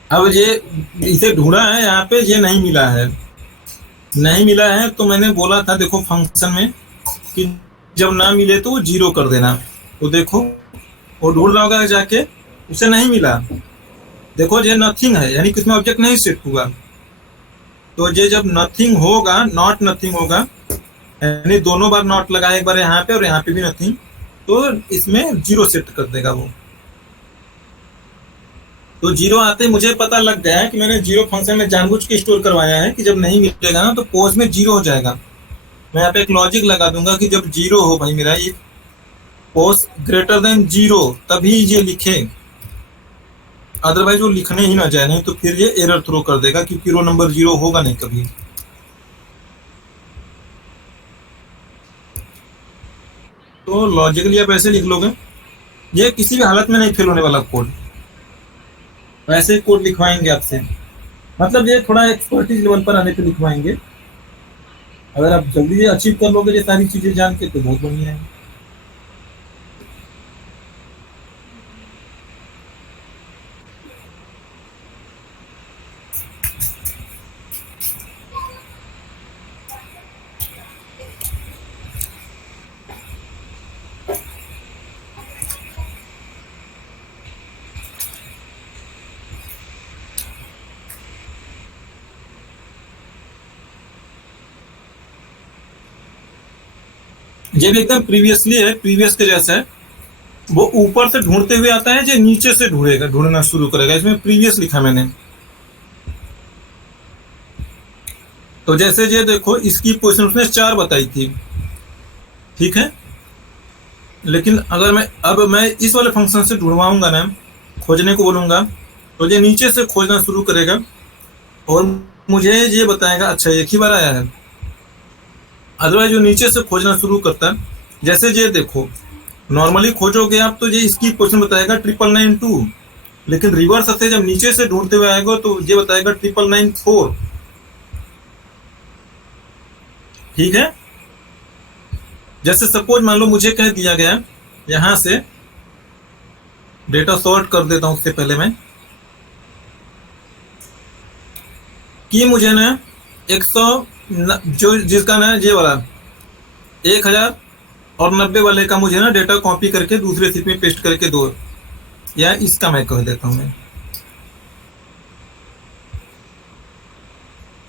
अब ये इसे ढूंढा है यहाँ पे, ये नहीं मिला है, नहीं मिला है तो मैंने बोला था देखो फंक्शन में कि जब ना मिले तो वो 0 कर देना। तो देखो वो ढूंढ रहा होगा जाके, उसे नहीं मिला। देखो ये नथिंग है, यानी कि इसमें ऑब्जेक्ट नहीं सेट हुआ। तो ये जब नथिंग होगा, नॉट नथिंग होगा, यानी दोनों बार नॉट लगा, एक बार यहाँ पे और यहाँ पे भी नथिंग, तो इसमें 0 सेट कर देगा वो। तो 0 आते ही मुझे पता लग गया है कि मैंने 0 फंक्शन में जानबूझ के स्टोर करवाया है कि जब नहीं मिलेगा ना तो पोज में 0 हो जाएगा। मैं यहाँ पे एक लॉजिक लगा दूंगा कि जब 0 हो भाई मेरा ये पोज ग्रेटर देन 0 तभी ये लिखे, अदरवाइज वो लिखने ही ना जाए, नहीं तो फिर ये एरर थ्रो कर देगा क्योंकि रो नंबर 0 होगा नहीं कभी। तो लॉजिकली आप ऐसे लिख लोगे, ये किसी भी हालत में नहीं फेल होने वाला कोड, वैसे ही कोड लिखवाएंगे आपसे, मतलब ये थोड़ा एक्सपर्टीज लेवल पर आने पे लिखवाएंगे। अगर आप जल्दी अचीव कर लोगे ये सारी चीजें जान के तो बहुत बढ़िया है। ये भी एकदम प्रीवियसली है, प्रीवियस के जैसा है। वो ऊपर से ढूंढते हुए आता है, जो नीचे से ढूंढेगा, ढूंढना शुरू करेगा। इसमें प्रीवियस लिखा मैंने। तो जैसे ये देखो इसकी पोजीशन उसने 4 बताई थी, ठीक है, लेकिन अगर मैं इस वाले फंक्शन से ढूंढवाऊंगा ना, खोजने को बोलूंगा, तो ये नीचे से खोजना शुरू करेगा और मुझे ये बताएगा अच्छा एक ही बार आया है। अदरवाइज जो नीचे से खोजना शुरू करता है, जैसे ये देखो नॉर्मली खोजोगे आप तो ये इसकी पोजीशन बताएगा 992, लेकिन रिवर्स से जब नीचे से ढूंढते हुए आएगा तो ये बताएगा 994। ठीक है, जैसे सपोज मान लो मुझे कह दिया गया, यहां से डेटा सॉर्ट कर देता हूं उससे पहले मैं, कि मुझे ना 100 जो जिसका ना ये वाला 1090 वाले का मुझे ना डेटा कॉपी करके दूसरे सीट में पेस्ट करके दो, या इसका मैं कह देता हूं मैं।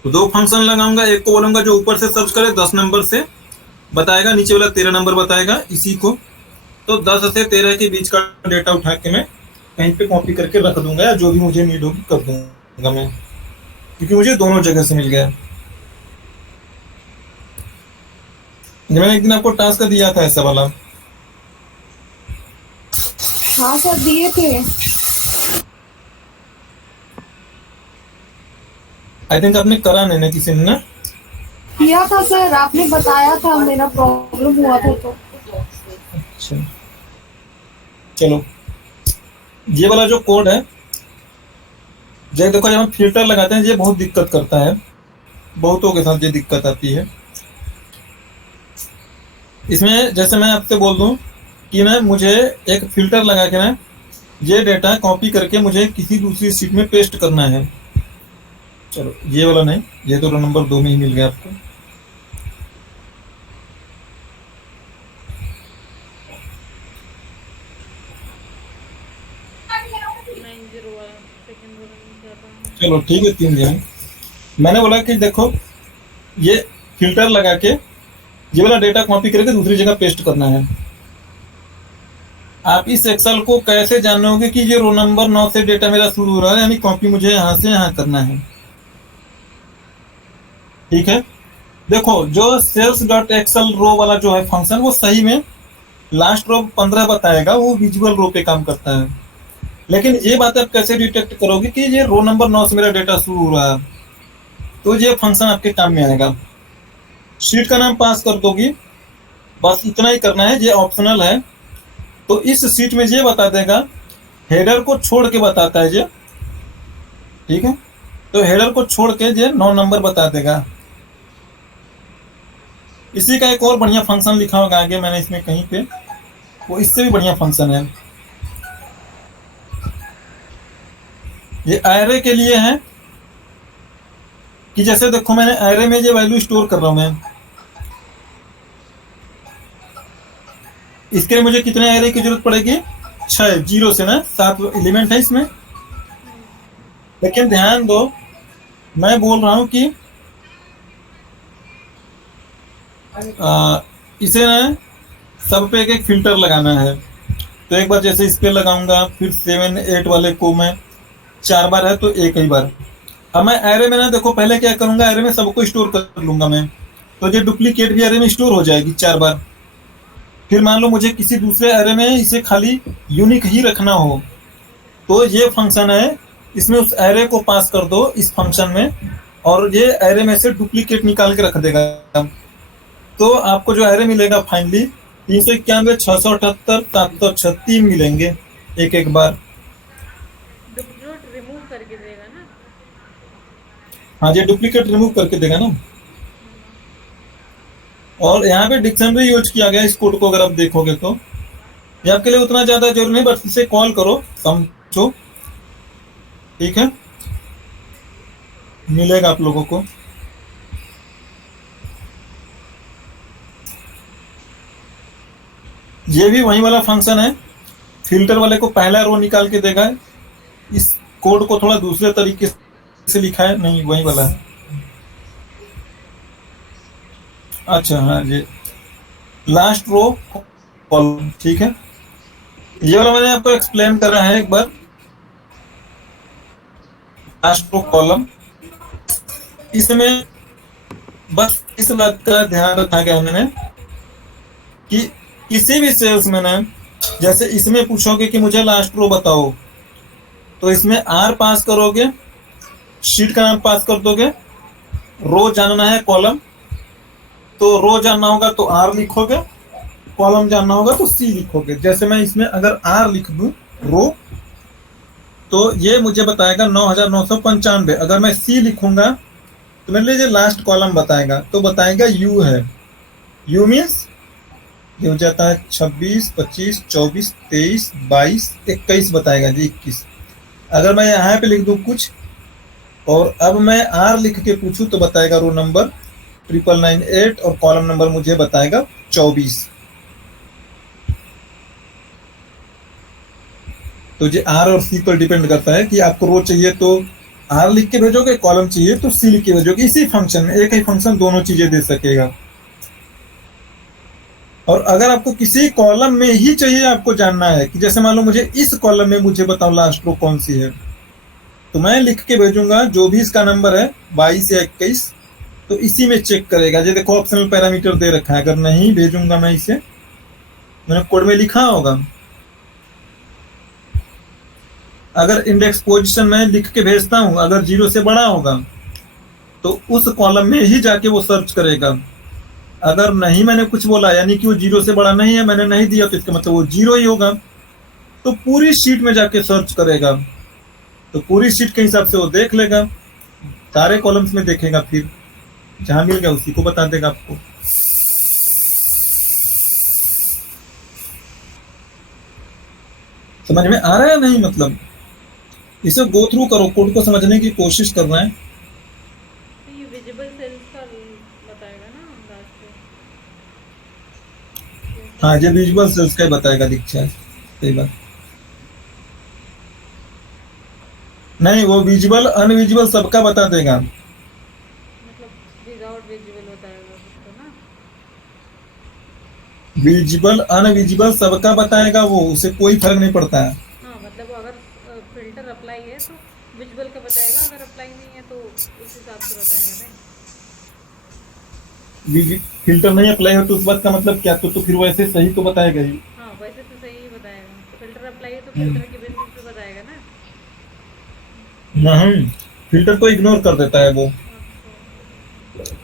तो 2 फंक्शन लगाऊंगा, एक को बोलूंगा जो ऊपर से सर्च करे 10 नंबर से बताएगा, नीचे वाला 13 नंबर बताएगा इसी को। तो 10 से 13 के बीच का डेटा उठा के मैं कहीं पे कॉपी करके रख दूंगा, या जो भी मुझे नीड होगी कर दूंगा मैं, क्योंकि मुझे दोनों जगह से मिल गया। मैंने एक दिन आपको टास्क दिया था ऐसा वाला। हाँ सर दिए थे। आई थिंक आपने करा नहीं ना किसी ने ना? किया था सर, आपने बताया था मेरा प्रॉब्लम हुआ था तो। अच्छा चलो, ये वाला जो कोड है जब देखो, जब हम फिल्टर लगाते हैं ये बहुत दिक्कत करता है, बहुतों के साथ ये दिक्कत आती है। इसमें जैसे मैं आपसे बोल दूं कि ना मुझे एक फिल्टर लगा के ना ये डेटा कॉपी करके मुझे किसी दूसरी शीट में पेस्ट करना है। चलो ये वाला नहीं, ये तो नंबर 2 में ही मिल गया आपको। चलो ठीक है, 3 दिया है। मैंने बोला कि देखो ये फिल्टर लगा के ये वाला डेटा कॉपी करके दूसरी जगह पेस्ट करना है। आप इस एक्सेल को कैसे जानोगे कि ये रो नंबर 9 से डेटा मेरा शुरू हो रहा है, यानी कॉपी मुझे यहाँ से यहाँ करना है। ठीक है, देखो जो सेल्स डॉट एक्सेल रो वाला जो है फंक्शन, वो सही में लास्ट रो 15 बताएगा, वो विजुअल रो पे काम करता है। लेकिन ये बात आप कैसे डिटेक्ट करोगे कि ये रो नंबर 9 से मेरा डेटा शुरू हो रहा है, तो ये फंक्शन आपके काम में आएगा। शीट का नाम पास कर दोगी, बस इतना ही करना है, ये ऑप्शनल है। तो इस शीट में ये बता देगा, हेडर को छोड़ के बताता है ये, ठीक है। तो हेडर को छोड़ के ये 9 नंबर बता देगा। इसी का एक और बढ़िया फंक्शन लिखा होगा आगे मैंने इसमें कहीं पे, वो इससे भी बढ़िया फंक्शन है। ये एरे के लिए है कि जैसे देखो मैंने एरे में ये वैल्यू स्टोर कर रहा हूं मैं, इसके लिए मुझे कितने एरे की जरूरत पड़ेगी? 6, 0 से ना 7 एलिमेंट है इसमें। लेकिन ध्यान दो, मैं बोल रहा हूं कि इसे ना सब पे एक एक फिल्टर लगाना है। तो एक बार जैसे इस पे लगाऊंगा, फिर 7, 8 वाले को मैं 4 बार है तो एक ही बार। अब मैं एरे में ना देखो पहले क्या करूंगा, एरे में सबको स्टोर कर लूंगा मैं, तो ये डुप्लीकेट भी एरे में स्टोर हो जाएगी 4 बार। फिर मान लो मुझे किसी दूसरे एरे में इसे खाली यूनिक ही रखना हो, तो ये फंक्शन है, इसमें उस एरे को पास कर दो इस फंक्शन में, और ये एरे में से डुप्लीकेट निकाल के रख देगा। तो आपको जो एरे मिलेगा फाइनली 391, 678, 736 मिलेंगे एक एक बार। डुप्लीकेट रिमूव करके देगा ना? हाँ, ये डुप्लीकेट रिमूव करके देगा ना। और यहाँ पे डिक्शनरी यूज किया गया इस कोड को, अगर आप देखोगे तो ये आपके लिए उतना ज्यादा जरूरी नहीं, बस इसे कॉल करो, समझो, ठीक है, मिलेगा आप लोगों को। ये भी वही वाला फंक्शन है, फिल्टर वाले को पहला रो निकाल के देगा। इस कोड को थोड़ा दूसरे तरीके से लिखा है, नहीं वही वाला है। अच्छा हाँ, ये लास्ट रो कॉलम, ठीक है। ये वाला मैंने आपको एक्सप्लेन करा है एक बार, लास्ट रो कॉलम। इसमें बस इस बात का ध्यान रखा गया मैंने कि किसी भी सेल्स में ना, जैसे इसमें पूछोगे कि मुझे लास्ट रो बताओ, तो इसमें आर पास करोगे, शीट का नाम पास कर दोगे, रो जानना है कॉलम, तो रो जानना होगा तो आर लिखोगे, कॉलम जानना होगा तो सी लिखोगे। जैसे मैं इसमें अगर आर लिख दूं रो, तो ये मुझे बताएगा 9995। अगर मैं सी लिखूंगा तो मेरे लिए लास्ट कॉलम बताएगा, तो बताएगा यू है। यू मीन्स ये हो जाता है 26, 25, 24, 23, 22, 21 बताएगा जी, 21। अगर मैं यहाँ पे लिख दूं कुछ और अब मैं आर लिख के पूछूं तो बताएगा रो नंबर 9998 और कॉलम नंबर मुझे बताएगा 24। तो ये आर और सी पर डिपेंड करता है कि आपको रो चाहिए तो आर लिख के भेजोगे, कॉलम चाहिए तो सी लिख के भेजोगे। इसी फंक्शन में एक ही फंक्शन दोनों चीजें दे सकेगा। और अगर आपको किसी कॉलम में ही चाहिए, आपको जानना है कि जैसे मान लो मुझे इस कॉलम में मुझे बताओ लास्ट रो कौन सी है, तो मैं लिख के भेजूंगा जो भी इसका नंबर है 22 या 21, तो इसी में चेक करेगा। ये देखो ऑप्शनल पैरामीटर दे रखा है, अगर नहीं भेजूंगा मैं इसे, मैंने कोड में लिखा होगा, अगर इंडेक्स पोजीशन में लिख के भेजता हूं, अगर 0 से बड़ा होगा तो उस कॉलम में ही जाके वो सर्च करेगा। अगर नहीं मैंने कुछ बोला, यानी कि वो 0 से बड़ा नहीं है, मैंने नहीं दिया, तो इसका मतलब वो 0 ही होगा, तो पूरी शीट में जाके सर्च करेगा। तो पूरी शीट के हिसाब से वो देख लेगा, सारे कॉलम्स में देखेगा, फिर जहां मिल गया उसी को बता देगा आपको। समझ में आ रहा है नहीं? मतलब इसे गो थ्रू करो, कोड को समझने की कोशिश कर रहे हैं। तो ये विजिबल सेल्स का बताएगा ना लास्ट में। हाँ, ये विजुअल सेल्स का ही बताएगा दीक्षा, सही बात। नहीं, वो विजुअल अनविजुअल सबका बता देगा। मतलब विदाउट विजिबल बताएगा उसको ना। विजिबल अनविजिबल सबका बताएगा वो, उसे कोई फर्क नहीं पड़ता है। हाँ मतलब अगर फिल्टर अप्लाई है तो विजुअल का बताएगा, अगर अप्लाई नहीं है तो उस हिसाब से बताएगा ना। फिल्टर नहीं अप्लाई हो तो उस बात का मतलब क्या? तो फिर वैसे सही तो बताएगा ही। हाँ वैसे तो सही ही बताएगा, फिल्टर अप्लाई है तो फिल्टर के बेसिस पे बताएगा ना। नहीं, फिल्टर को इग्नोर कर देता है वो। अच्छा।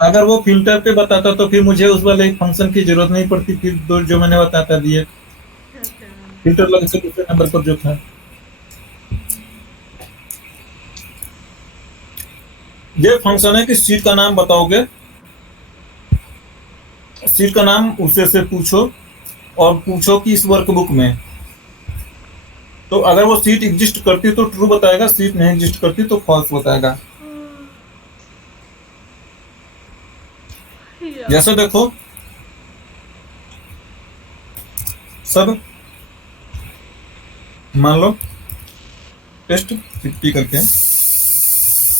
अगर वो फिल्टर पे बताता तो फिर मुझे उस वाले फंक्शन की जरूरत नहीं पड़ती, फिर दो जो मैंने बताता दिए अच्छा। फिल्टर लगे से दूसरे नंबर पर जो था। ये फंक्शन है कि सीट का नाम बताओगे, सीट का नाम उसे से पूछो और पूछो कि इस वर्कबुक में, तो अगर वो सीट एग्जिस्ट करती तो ट्रू बताएगा, सीट नहीं एग्जिस्ट करती तो फॉल्स बताएगा। जैसे देखो, सब मान लो टेस्ट 50 करके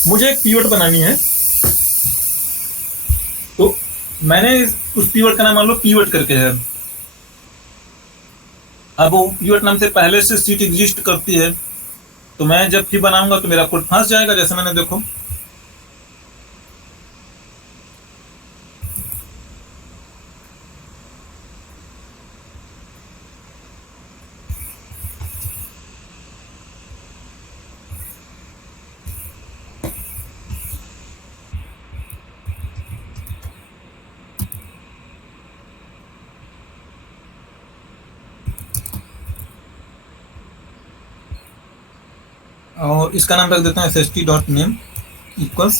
मुझे एक पीवर्ड बनानी है, तो मैंने उस पीवर्ड का नाम मान लो पीवर्ड करके है। अब वो पीवर्ड नाम से पहले से सीट एग्जिस्ट करती है, तो मैं जब भी बनाऊंगा तो मेरा कोड फंस जाएगा। जैसे मैंने देखो, और इसका नाम रख देता हूँ sst.name इक्वल्स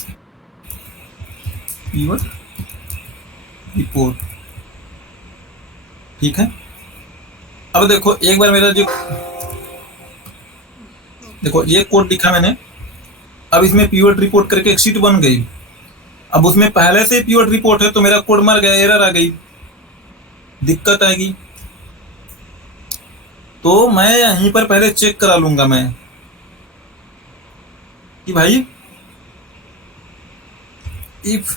कीवर्ड रिपोर्ट। ठीक है, अब देखो एक बार मेरा जो देखो ये कोड लिखा मैंने, अब इसमें पीवर्ड रिपोर्ट करके एक शीट बन गई। अब उसमें पहले से पीवर्ड रिपोर्ट है तो मेरा कोड मर गया, एरर आ गई, दिक्कत आएगी। तो मैं यहीं पर पहले चेक करा लूंगा मैं कि भाई if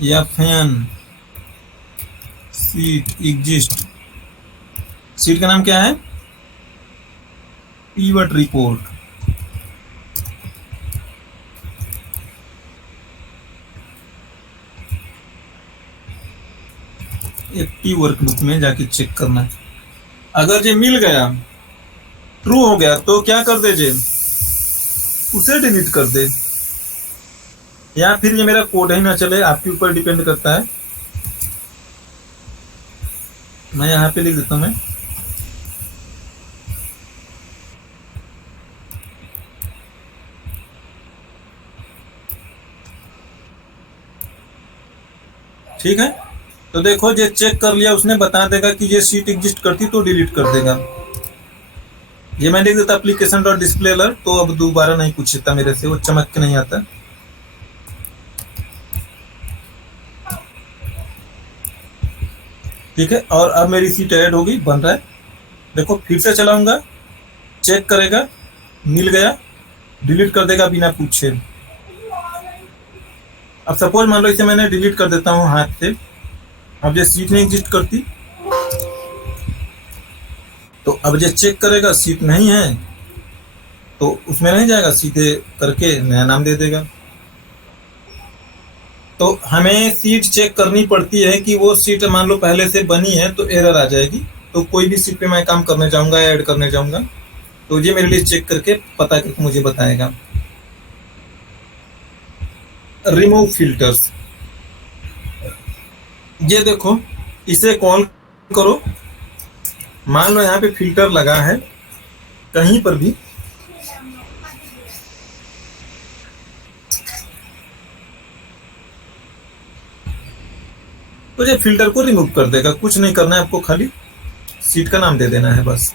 fn seat exist, seat का नाम क्या है? पीवर्ड रिपोर्ट। एक्टिव वर्कबुक में जाके चेक करना है। अगर ये मिल गया, ट्रू हो गया, तो क्या कर दे जे, उसे डिलीट कर दे, या फिर ये मेरा कोड ही ना चले, आपके ऊपर डिपेंड करता है। मैं यहाँ पे लिख देता हूँ मैं ठीक है। तो देखो ये चेक कर लिया उसने, बता देगा कि ये सीट एग्जिस्ट करती तो डिलीट कर देगा। ये मैं लिख देता एप्लीकेशन डॉट डिस्प्ले अलर्ट, तो अब दोबारा नहीं पूछता मेरे से, वो चमक के नहीं आता। ठीक है, और अब मेरी सीट ऐड होगी, बन रहा है। देखो फिर से चलाऊंगा, चेक करेगा, मिल गया, डिलीट कर देगा बिना पूछे। अब सपोज मान लो इसे मैंने डिलीट कर देता हूँ हाथ से, अब ये सीट नहीं एग्जिस्ट करती, तो अब ये चेक करेगा, सीट नहीं है तो उसमें नहीं जाएगा, सीधे करके नया नाम दे देगा। तो हमें सीट चेक करनी पड़ती है कि वो सीट मान लो पहले से बनी है तो एरर आ जाएगी। तो कोई भी सीट पे मैं काम करने जाऊंगा या ऐड करने जाऊंगा तो ये मेरे लिए चेक करके पता करके मुझे बताएगा। रिमूव फिल्टर्स, ये देखो इसे कॉल करो, मान लो यहाँ पे फिल्टर लगा है कहीं पर भी, तो ये फिल्टर को रिमूव कर देगा। कुछ नहीं करना है आपको, खाली सीट का नाम दे देना है बस।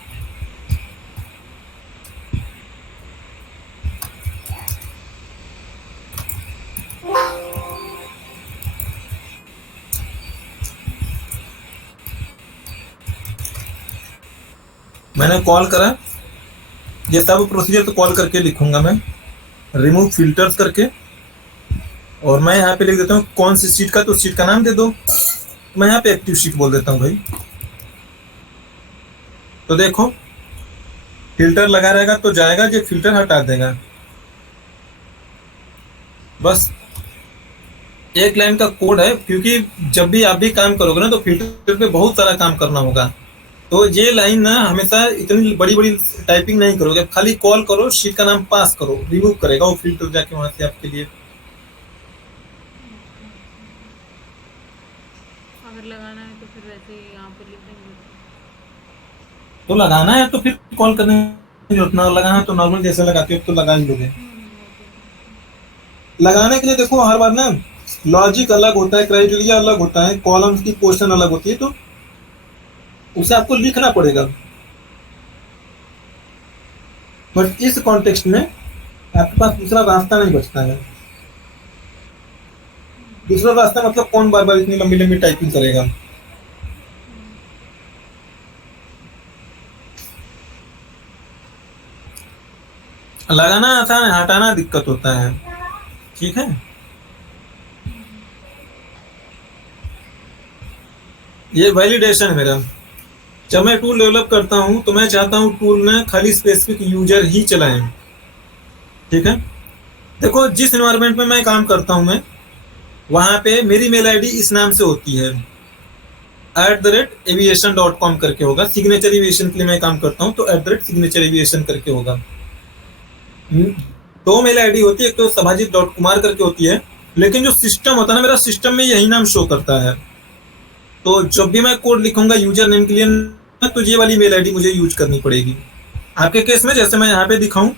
मैंने कॉल करा, ये सब प्रोसीजर तो कॉल करके लिखूंगा मैं, रिमूव फिल्टर्स करके। और मैं यहाँ पे लिख देता हूँ कौन सी सीट का, तो सीट का नाम दे दो। मैं यहाँ पे एक्टिव सीट बोल देता हूँ भाई। तो देखो फिल्टर लगा रहेगा तो जाएगा, ये फिल्टर हटा देगा। बस एक लाइन का कोड है, क्योंकि जब भी आप भी काम करोगे ना तो फिल्टर पे बहुत सारा काम करना होगा। तो ये लाइन ना हमेशा इतनी बड़ी बड़ी टाइपिंग नहीं करोगे, खाली कॉल करो, शीट का नाम पास करो, रिमूव करेगा वो फिल्टर जाके वहां से आपके लिए। अगर लगाना है तो फिर वैसे ही यहाँ पे लिख देंगे। तो लगाना है तो फिर कॉल करने की जरूरत ना, लगाना है तो नॉर्मल जैसे लगाते हो तो लगा ही लोगे। लगाने के लिए देखो हर बार ना लॉजिक अलग होता है, क्राइटेरिया अलग होता है, कॉलम्स की पोर्शन अलग होती है, तो उसे आपको लिखना पड़ेगा। बट इस कॉन्टेक्स्ट में आपके पास दूसरा रास्ता नहीं बचता है। दूसरा रास्ता मतलब कौन बार बार इतनी लंबी लंबी टाइपिंग करेगा। लगाना आसान है, हटाना दिक्कत होता है। ठीक है, ये वैलिडेशन है मेरा। जब मैं टूल डेवलप करता हूं तो मैं चाहता हूं टूल में खाली स्पेसिफिक यूजर ही चलाएं। ठीक है, देखो जिस एनवायरनमेंट में मैं काम करता हूं मैं वहां पे मेरी मेल आईडी इस नाम से होती है, @aviation.com करके होगा। सिग्नेचर एविएशन के लिए मैं काम करता हूं तो @signature aviation करके होगा। दो मेल आईडी होती है, एक तो सभाजित.कुमार करके होती है, लेकिन जो सिस्टम होता है ना, मेरा सिस्टम में यही नाम शो करता है। तो जब भी मैं कोड लिखूंगा यूजर नेम के लिए तो ये वाली मेल आईडी मुझे यूज करनी पड़ेगी। आपके केस में जैसे मैं यहाँ पे दिखाऊं,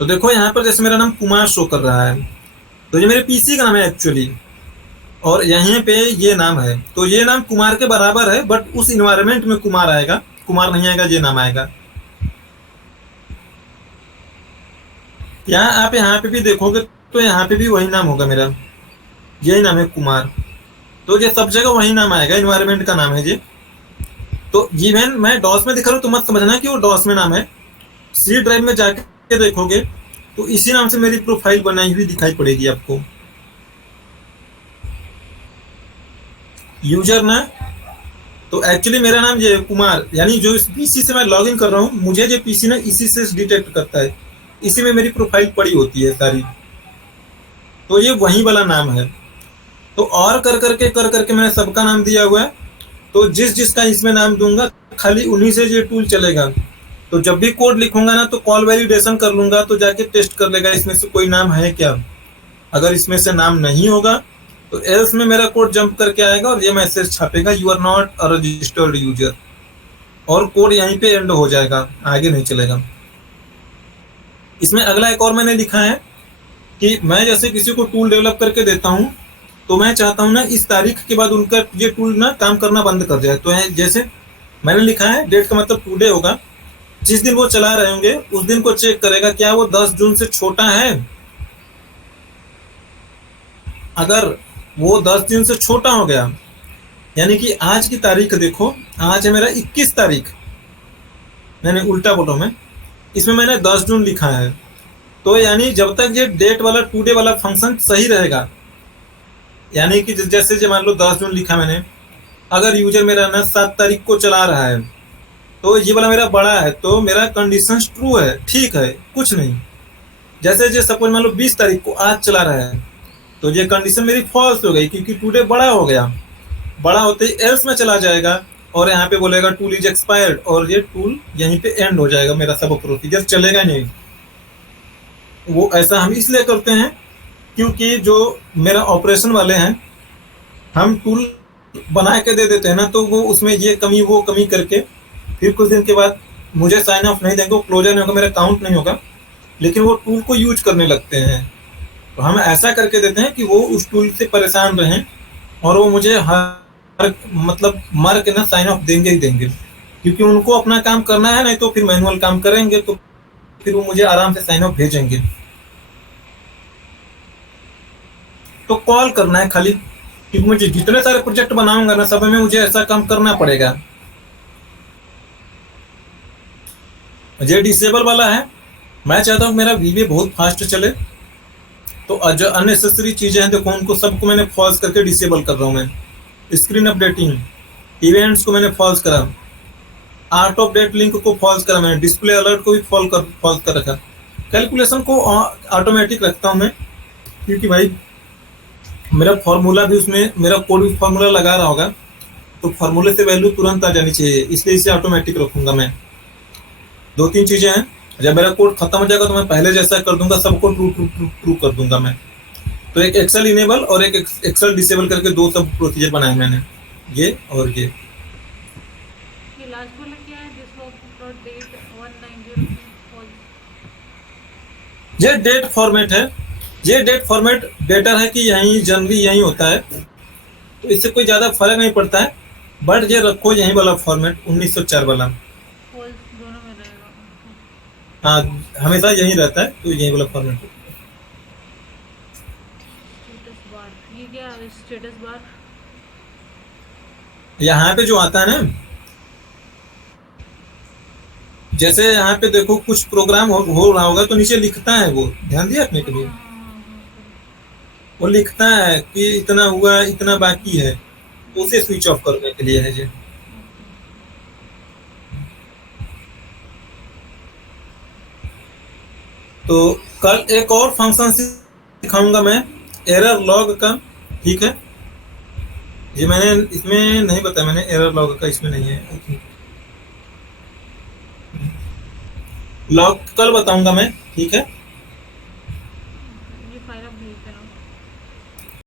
तो देखो यहाँ पर जैसे मेरा नाम कुमार शो कर रहा है, तो ये मेरे पीसी का नाम है एक्चुअली, और यहीं पे ये नाम है। तो ये नाम कुमार के बराबर है, बट उस इन्वायरमेंट में कुमार आएगा, कुमार नहीं आएगा, ये नाम आएगा। यहाँ आप यहाँ पे भी देखोगे तो यहाँ पे भी वही नाम होगा मेरा, यही नाम है कुमार। तो ये सब जगह वही नाम आएगा, इन्वायरमेंट का नाम है ये। तो इवन मैं डॉस में दिखा रहा हूँ तो मत समझना कि वो डॉस में नाम है। सी ड्राइव में जाके देखोगे तो इसी नाम से मेरी प्रोफाइल बनाई हुई दिखाई पड़ेगी आपको। यूजर ना, तो एक्चुअली मेरा नाम ये कुमार, यानी जो इस पीसी से मैं लॉगिन कर रहा हूँ, मुझे ये पीसी ना इसी से डिटेक्ट करता है, इसी में मेरी प्रोफाइल पड़ी होती है सारी। तो ये वही वाला नाम है। तो और कर करके मैंने सबका नाम दिया हुआ है। तो जिस जिसका इसमें नाम दूंगा खाली उन्हीं से ये टूल चलेगा। तो जब भी कोड लिखूंगा ना तो कॉल वैलिडेशन कर लूंगा, तो जाके टेस्ट कर लेगा इसमें से कोई नाम है क्या। अगर इसमें से नाम नहीं होगा तो एल्स में मेरा कोड जंप करके आएगा और ये मैसेज छापेगा, you are not a registered user, और कोड यहीं पे एंड हो जाएगा, आगे नहीं चलेगा। इसमें अगला एक और मैंने लिखा है कि मैं जैसे किसी को टूल डेवलप करके देता हूँ तो मैं चाहता हूँ ना इस तारीख के बाद उनका ये टूल ना काम करना बंद कर जाए। तो जैसे मैंने लिखा है, डेट का मतलब टुडे होगा, जिस दिन वो चला रहे होंगे उस दिन को चेक करेगा क्या वो 10 जून से छोटा है। अगर वो 10 दिन से छोटा हो गया, यानी कि आज की तारीख देखो, आज है मेरा 21 तारीख, मैंने उल्टा बोला, मैं इसमें मैंने 10 जून लिखा है। तो यानी जब तक ये डेट वाला टुडे वाला फंक्शन सही रहेगा, यानी कि जैसे जो मान लो 10 जून लिखा मैंने, अगर यूजर मेरा ना 7 तारीख को चला रहा है तो ये वाला मेरा बड़ा है, तो मेरा कंडीशन ट्रू है, ठीक है, कुछ नहीं। जैसे जो सपोज मान लो 20 तारीख को आज चला रहा है तो ये कंडीशन मेरी फॉल्स हो गई, क्योंकि टुडे बड़ा हो गया। बड़ा होते ही एल्स में चला जाएगा और यहाँ पे बोलेगा टूल इज एक्सपायर्ड, और ये टूल यहीं पे एंड हो जाएगा, मेरा सब प्रोसीजर चलेगा नहीं। वो ऐसा हम इसलिए करते हैं क्योंकि जो मेरा ऑपरेशन वाले हैं, हम टूल बना के दे देते हैं ना, तो वो उसमें ये कमी वो कमी करके फिर कुछ दिन के बाद मुझे साइन ऑफ नहीं देंगे, क्लोजर नहीं होगा, मेरा काउंट नहीं होगा, लेकिन वो टूल को यूज करने लगते हैं। तो हम ऐसा करके देते हैं कि वो उस टूल से परेशान रहें और वो मुझे हर मतलब मर के ना साइन ऑफ देंगे ही देंगे, क्योंकि उनको अपना काम करना है, नहीं तो फिर मैनुअल काम करेंगे तो फिर वो मुझे आराम से साइन ऑफ भेजेंगे। तो कॉल करना है खाली, क्योंकि मुझे जितने सारे प्रोजेक्ट बनाऊंगा ना सब में मुझे ऐसा काम करना पड़ेगा। ये डिसेबल वाला है, मैं चाहता हूँ मेरा वीबी बहुत फास्ट चले, तो जो अननेसेसरी चीजें हैं देखो उनको सबको मैंने फॉल्स करके डिसेबल कर रहा हूँ मैं। स्क्रीन अपडेटिंग, इवेंट्स को मैंने फॉल्स करा, आर्ट ऑफ डेट लिंक को फॉल्स करा मैंने, डिस्प्ले अलर्ट को भी फॉल्स कर रखा, कैलकुलेशन को ऑटोमेटिक रखता हूँ मैं, क्योंकि भाई मेरा फॉर्मूला भी उसमें, मेरा कोड भी फॉर्मूला लगा रहा होगा तो फॉर्मूले से वैल्यू तुरंत आ जानी चाहिए, इसलिए इसे ऑटोमेटिक रखूंगा मैं। 2-3 चीजें हैं, जब मेरा कोड खत्म हो जाएगा तो मैं पहले जैसा कर दूंगा, सबको ट्रू ट्रू ट्रू ट्रू कर दूंगा मैं। तो एक एक्सेल इनेबल और एक एक्सेल डिसेबल करके 2 सब प्रोसीजर बनाए मैंने, ये और ये। लास्ट वाला क्या है? This dot date 190 false. ये डेट फॉर्मेट है, ये डेट फॉर्मेट बेटर है कि यहीं जनवरी यहीं होता है, तो इससे कोई ज्यादा फर्क नहीं पड़ता है, बट ये रखो यहीं वाला फॉर्मेट 1904 वाला, फॉल्स दोनों में रहेगा। हाँ हमेशा यही रहता है, तो यही वाला फॉर्मेट। स्टेटस बार, ये क्या है? स्टेटस बार यहाँ पे जो आता है ना, जैसे यहाँ पे देखो कुछ प्रोग्राम हो रहा होगा तो नीचे लिखता है, वो ध्यान दिया आपने कभी? वो लिखता है कि इतना हुआ इतना बाकी है, तो उसे स्विच ऑफ करने के लिए है जी। तो कल एक और फंक्शन सिखाऊंगा मैं, एरर लॉग का, ठीक है? ये मैंने इसमें नहीं बताया, मैंने एरर लॉग का इसमें नहीं है, लॉग कल बताऊंगा मैं, ठीक है?